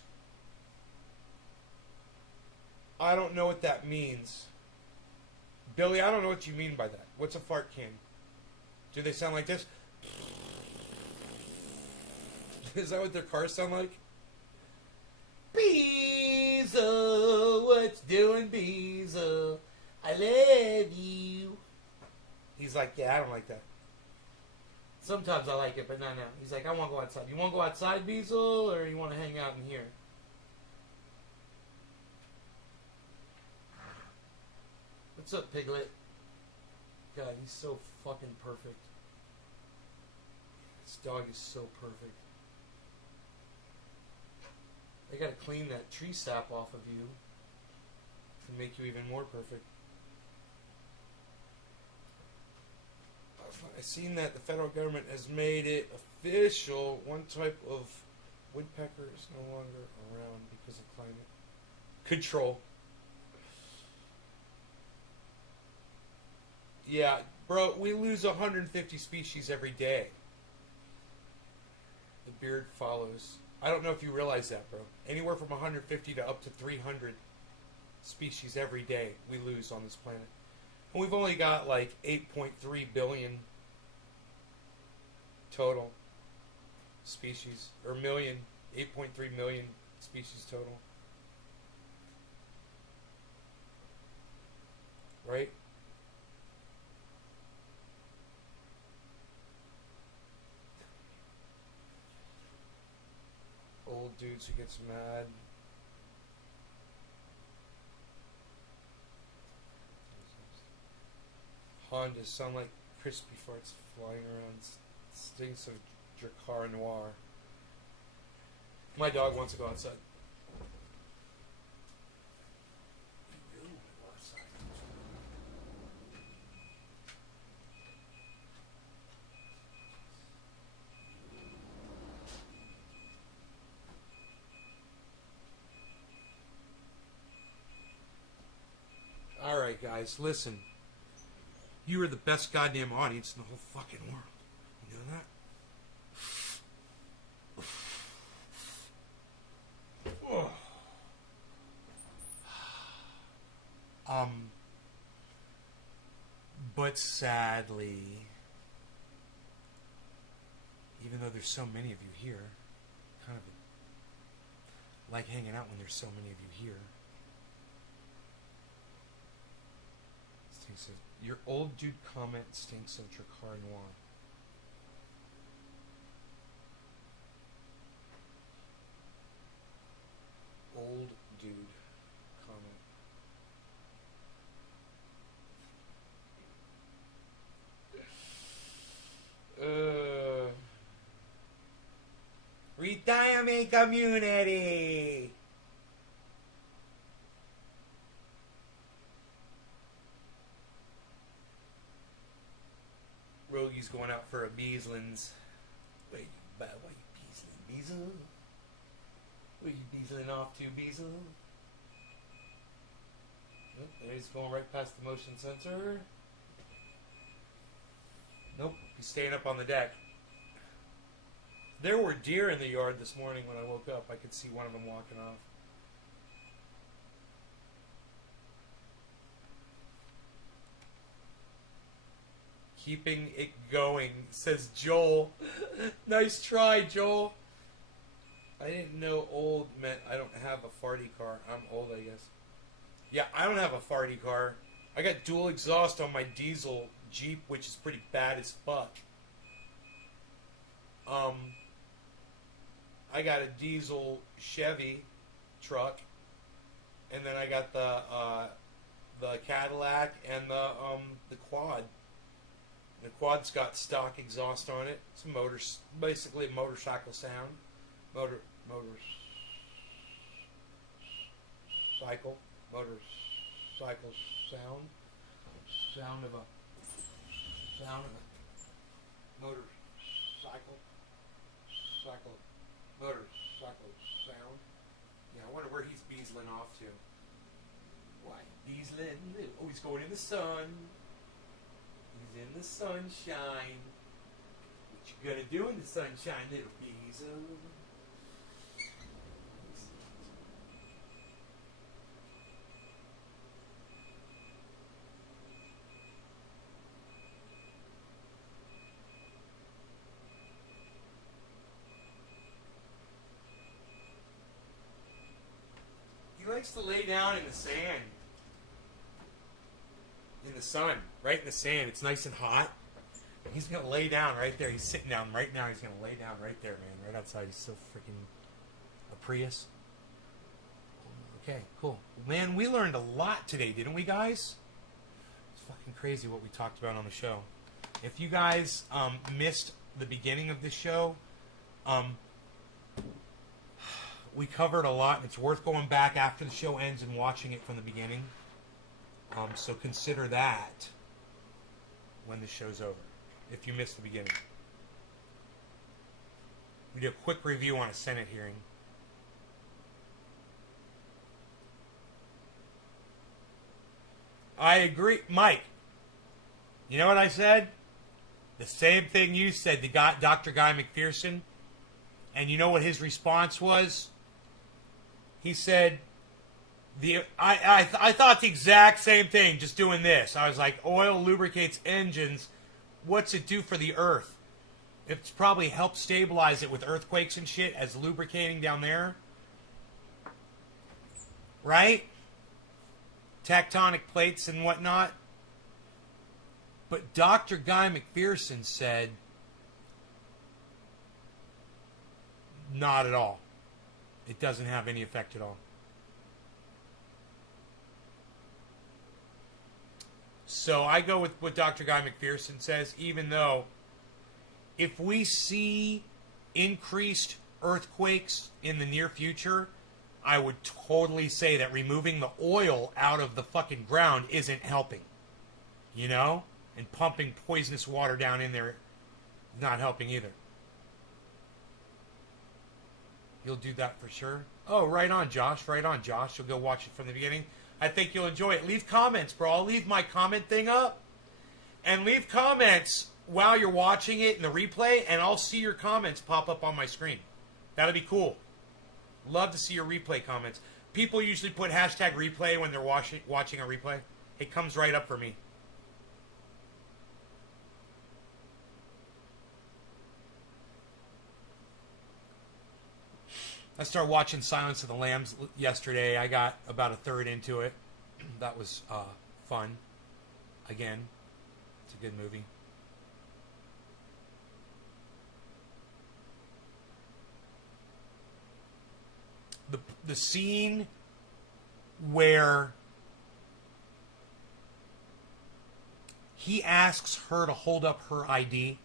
I don't know what that means. Billy, I don't know what you mean by that. What's a fart can? Do they sound like this? Is that what their cars sound like? Beezel, what's doing, Beezel? I love you. He's like, yeah, I don't like that. Sometimes I like it, but no. He's like, I want to go outside. You want to go outside, Beezel, or you want to hang out in here? What's up, Piglet? God, he's so fucking perfect. This dog is so perfect. They gotta clean that tree sap off of you to make you even more perfect. I've seen that the federal government has made it official. One type of woodpecker is no longer around because of climate control. Yeah, bro, we lose 150 species every day. The beard follows. I don't know if you realize that, bro. Anywhere from 150 to up to 300 species every day we lose on this planet. And we've only got like 8.3 billion total species, or million, 8.3 million species total. Right? Old dudes who gets mad. Hondas sound like crispy farts flying around. Stinks of Dracar Noir. My dog wants to go outside. You really want to go outside? Alright, guys, listen. You are the best goddamn audience in the whole fucking world. You know that? Oh. But sadly, even though there's so many of you here, kind of like hanging out when there's so many of you here. Stinks of, your old dude comment stinks of Dracar Noir. Old dude comment. Retirement community. Rogie's going out for a Beaslins. Wait, why you Beasling? Beasel? Where you Beasling off to, Beasel? Nope, there he's going right past the motion sensor. Nope, he's staying up on the deck. There were deer in the yard this morning when I woke up. I could see one of them walking off. Keeping it going, says Joel. Nice try, Joel. I didn't know old meant I don't have a farty car. I'm old, I guess. Yeah, I don't have a farty car. I got dual exhaust on my diesel Jeep, which is pretty bad as fuck. I got a diesel Chevy truck, and then I got the Cadillac and the quad. The quad's got stock exhaust on it. It's a basically a motorcycle sound. Motorcycle sound. Sound of a motorcycle sound. Yeah, I wonder where he's beasling off to. Why, beasling? Oh, he's going in the sun. He's in the sunshine. What you gonna do in the sunshine, little beasel? He likes to lay down in the sand. In the sun, right in the sand. It's nice and hot. He's gonna lay down right there. He's sitting down right now. He's gonna lay down right there, man. Right outside. He's so freaking a Prius. Okay, cool. Man, we learned a lot today, didn't we, guys? It's fucking crazy what we talked about on the show. If you guys missed the beginning of this show, we covered a lot, and it's worth going back after the show ends and watching it from the beginning. So consider that when the show's over, if you missed the beginning. We do a quick review on a Senate hearing. I agree. Mike, you know what I said? The same thing you said to Dr. Guy McPherson. And you know what his response was? He said, I thought the exact same thing, just doing this. I was like, oil lubricates engines. What's it do for the earth? It's probably helped stabilize it with earthquakes and shit as lubricating down there. Right? Tectonic plates and whatnot. But Dr. Guy McPherson said, not at all. It doesn't have any effect at all. So I go with what Dr. Guy McPherson says, even though if we see increased earthquakes in the near future, I would totally say that removing the oil out of the fucking ground isn't helping. You know? And pumping poisonous water down in there is not helping either. You'll do that for sure. Oh, right on, Josh. Right on, Josh. You'll go watch it from the beginning. I think you'll enjoy it. Leave comments, bro. I'll leave my comment thing up. And leave comments while you're watching it in the replay, and I'll see your comments pop up on my screen. That'll be cool. Love to see your replay comments. People usually put hashtag replay when they're watching a replay. It comes right up for me. I started watching Silence of the Lambs yesterday. I got about a third into it. That was fun. Again, it's a good movie. The scene where he asks her to hold up her ID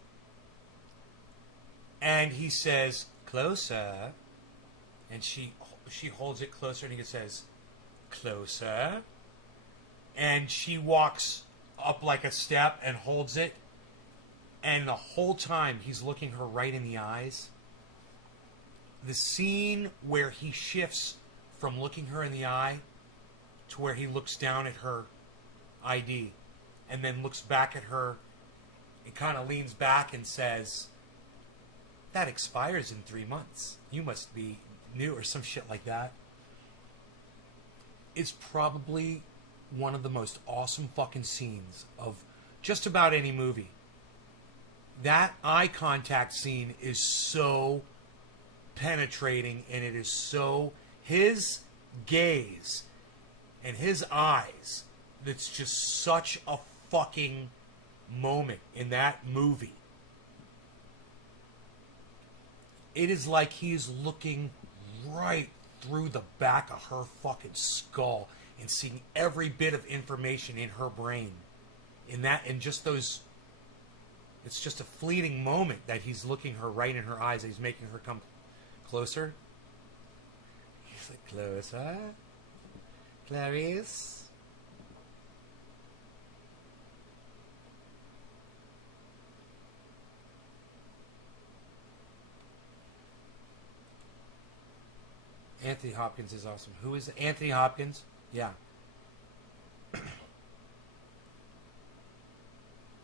and he says, closer. And she holds it closer, and he says, closer. And she walks up like a step and holds it. And the whole time, he's looking her right in the eyes. The scene where he shifts from looking her in the eye to where he looks down at her ID and then looks back at her and kind of leans back and says, that expires in 3 months. You must be new, or some shit like that. It's probably one of the most awesome fucking scenes of just about any movie. That eye contact scene is so penetrating, and it is so, his gaze and his eyes, that's just such a fucking moment in that movie. It is like he's looking right through the back of her fucking skull and seeing every bit of information in her brain. In that, and just those, it's just a fleeting moment that he's looking her right in her eyes, and he's making her come closer. He's like, closer, Clarice. Anthony Hopkins is awesome. Who is it? Anthony Hopkins? Yeah.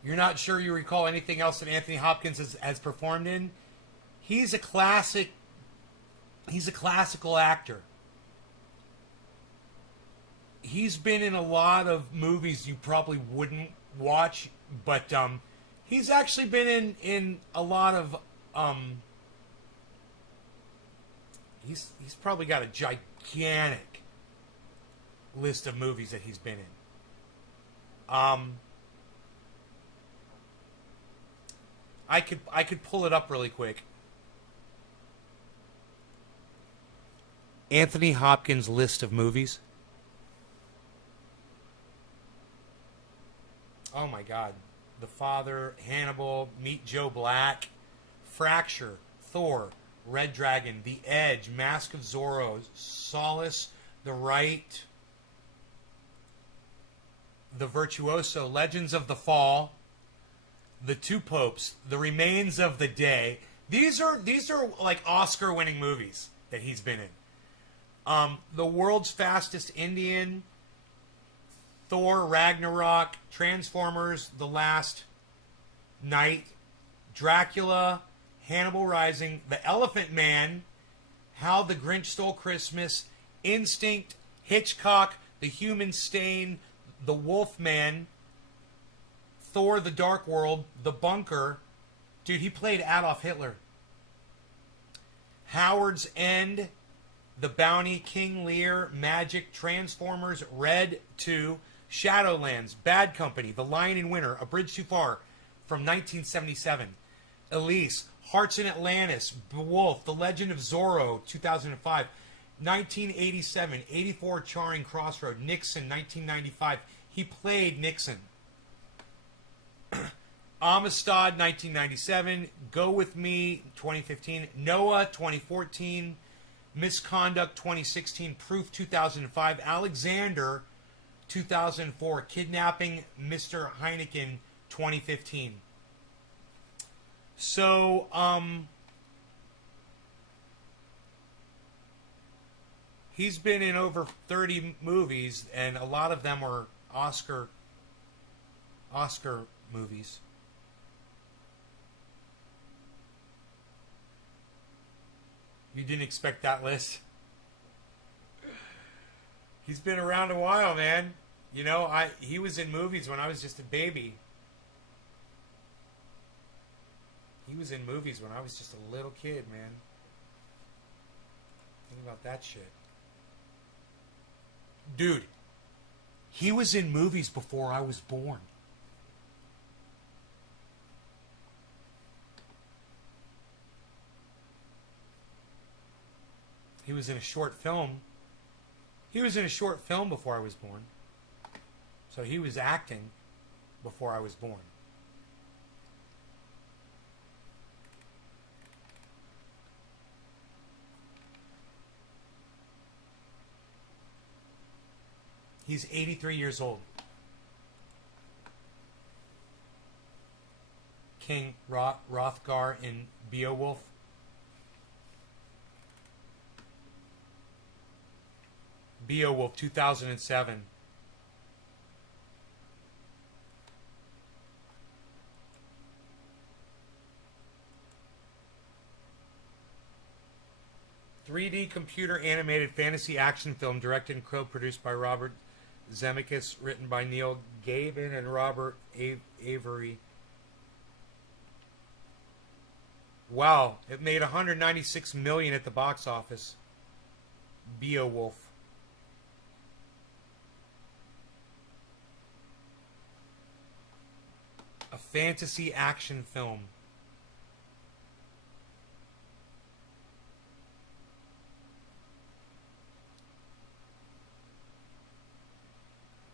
You're not sure you recall anything else that Anthony Hopkins has performed in? He's a classical actor. He's been in a lot of movies you probably wouldn't watch, but he's actually been in a lot of He's probably got a gigantic list of movies that he's been in. I could pull it up really quick. Anthony Hopkins' list of movies. oh my God. The Father, Hannibal, Meet Joe Black, Fracture, Thor, Red Dragon, The Edge, Mask of Zorro, Solace, The Right, The Virtuoso, Legends of the Fall, The Two Popes, The Remains of the Day. These are like Oscar-winning movies that he's been in. The World's Fastest Indian, Thor, Ragnarok, Transformers, The Last Night, Dracula, Hannibal Rising, The Elephant Man, How the Grinch Stole Christmas, Instinct, Hitchcock, The Human Stain, The Wolf Man, Thor, The Dark World, The Bunker. Dude, he played Adolf Hitler. Howard's End, The Bounty, King Lear, Magic, Transformers, Red 2, Shadowlands, Bad Company, The Lion in Winter, A Bridge Too Far from 1977, Elise, Hearts in Atlantis, Beowulf, The Legend of Zorro, 2005, 1987, 84, Charing Crossroad, Nixon, 1995. He played Nixon. Amistad, 1997, Go With Me, 2015, Noah, 2014, Misconduct, 2016, Proof, 2005, Alexander, 2004, Kidnapping Mr. Heineken, 2015. So, he's been in over 30 movies, and a lot of them are Oscar movies. You didn't expect that list? He's been around a while, man. You know, he was in movies when I was just a baby. He was in movies when I was just a little kid, man. Think about that shit. Dude, he was in movies before I was born. He was in a short film. He was in a short film before I was born. So he was acting before I was born. He's 83 years old. King Hrothgar in Beowulf. Beowulf, 2007. .3D computer animated fantasy action film directed and co-produced by Robert Zemeckis, written by Neil Gaiman and Robert Avery. Wow, it made $196 million at the box office. Beowulf. A fantasy action film.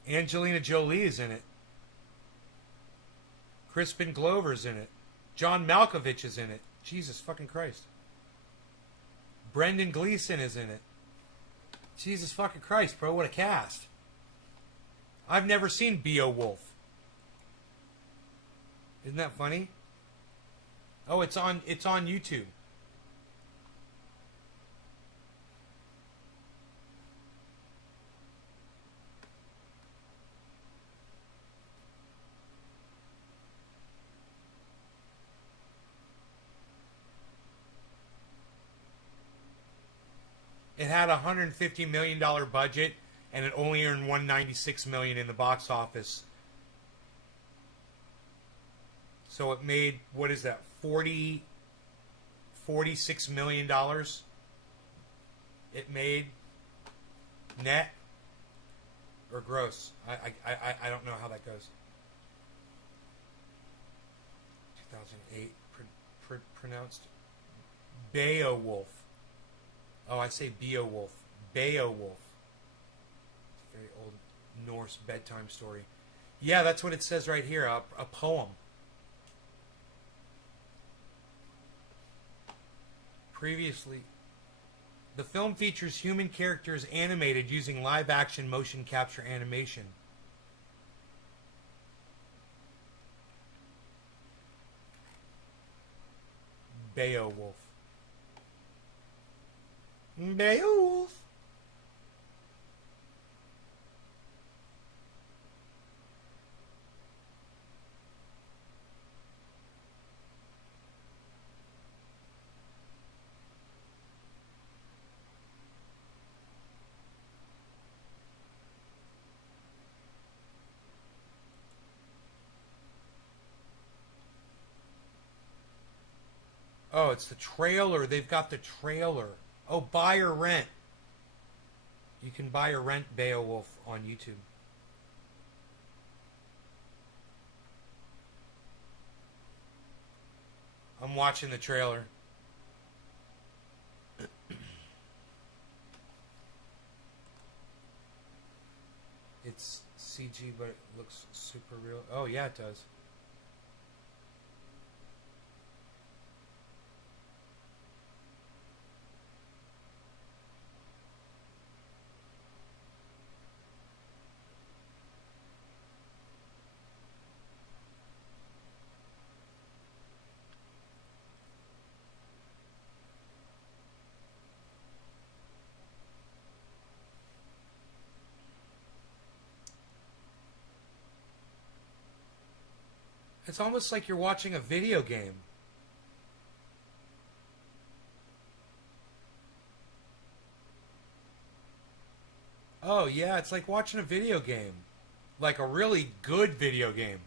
Angelina Jolie is in it. Crispin Glover's in it. John Malkovich is in it. Jesus fucking Christ. Brendan Gleeson is in it. Jesus fucking Christ, bro, what a cast. I've never seen Beowulf. Isn't that funny? Oh, it's on YouTube. It had a $150 million budget, and it only earned $196 million in the box office. So it made, what is that, $46 million? It made net or gross. I don't know how that goes. 2008, pronounced Beowulf. Oh, I say Beowulf. Beowulf. It's a very old Norse bedtime story. Yeah, that's what it says right here. A poem. Previously, the film features human characters animated using live-action motion capture animation. Beowulf. Beowulf. Oh, it's the trailer. They've got the trailer. Oh, buy or rent. You can buy or rent Beowulf on YouTube. I'm watching the trailer. It's CG, but it looks super real. Oh, yeah, it does. It's almost like you're watching a video game. Oh, yeah, it's like watching a video game. Like a really good video game.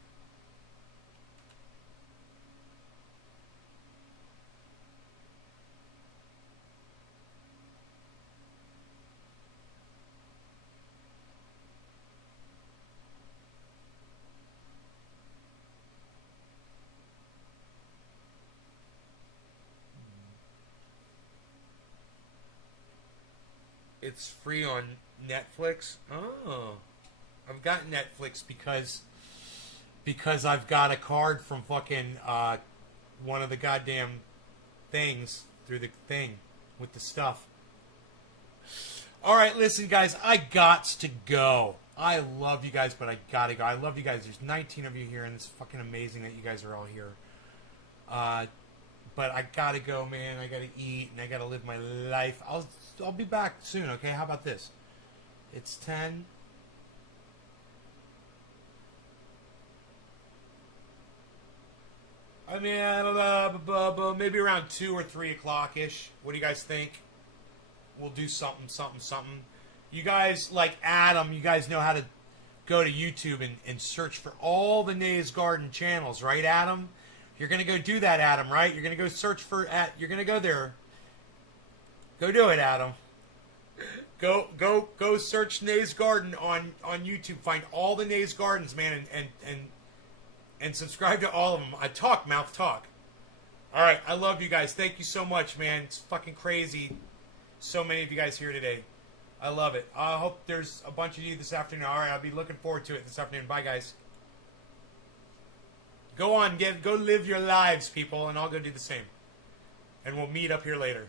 It's free on Netflix. Oh, I've got Netflix because I've got a card from fucking one of the goddamn things through the thing with the stuff. All right, listen, guys, I gots to go. I love you guys, but I gotta go. I love you guys. There's 19 of you here, and it's fucking amazing that you guys are all here. But I gotta go, man. I gotta eat, and I gotta live my life. I'll be back soon, okay? How about this? It's 10. I mean, maybe around 2 or 3 o'clock-ish. What do you guys think? We'll do something. You guys, like Adam, you guys know how to go to YouTube and search for all the Nays Garden channels, right, Adam? You're going to go do that, Adam, right? You're going to go search for... You're going to go there. Go do it, Adam. Go search Nays Garden on YouTube. Find all the Nays Gardens, man, and subscribe to all of them. I talk, mouth talk. All right, I love you guys. Thank you so much, man. It's fucking crazy. So many of you guys here today. I love it. I hope there's a bunch of you this afternoon. All right, I'll be looking forward to it this afternoon. Bye, guys. Go on, go live your lives, people, and I'll go do the same. And we'll meet up here later.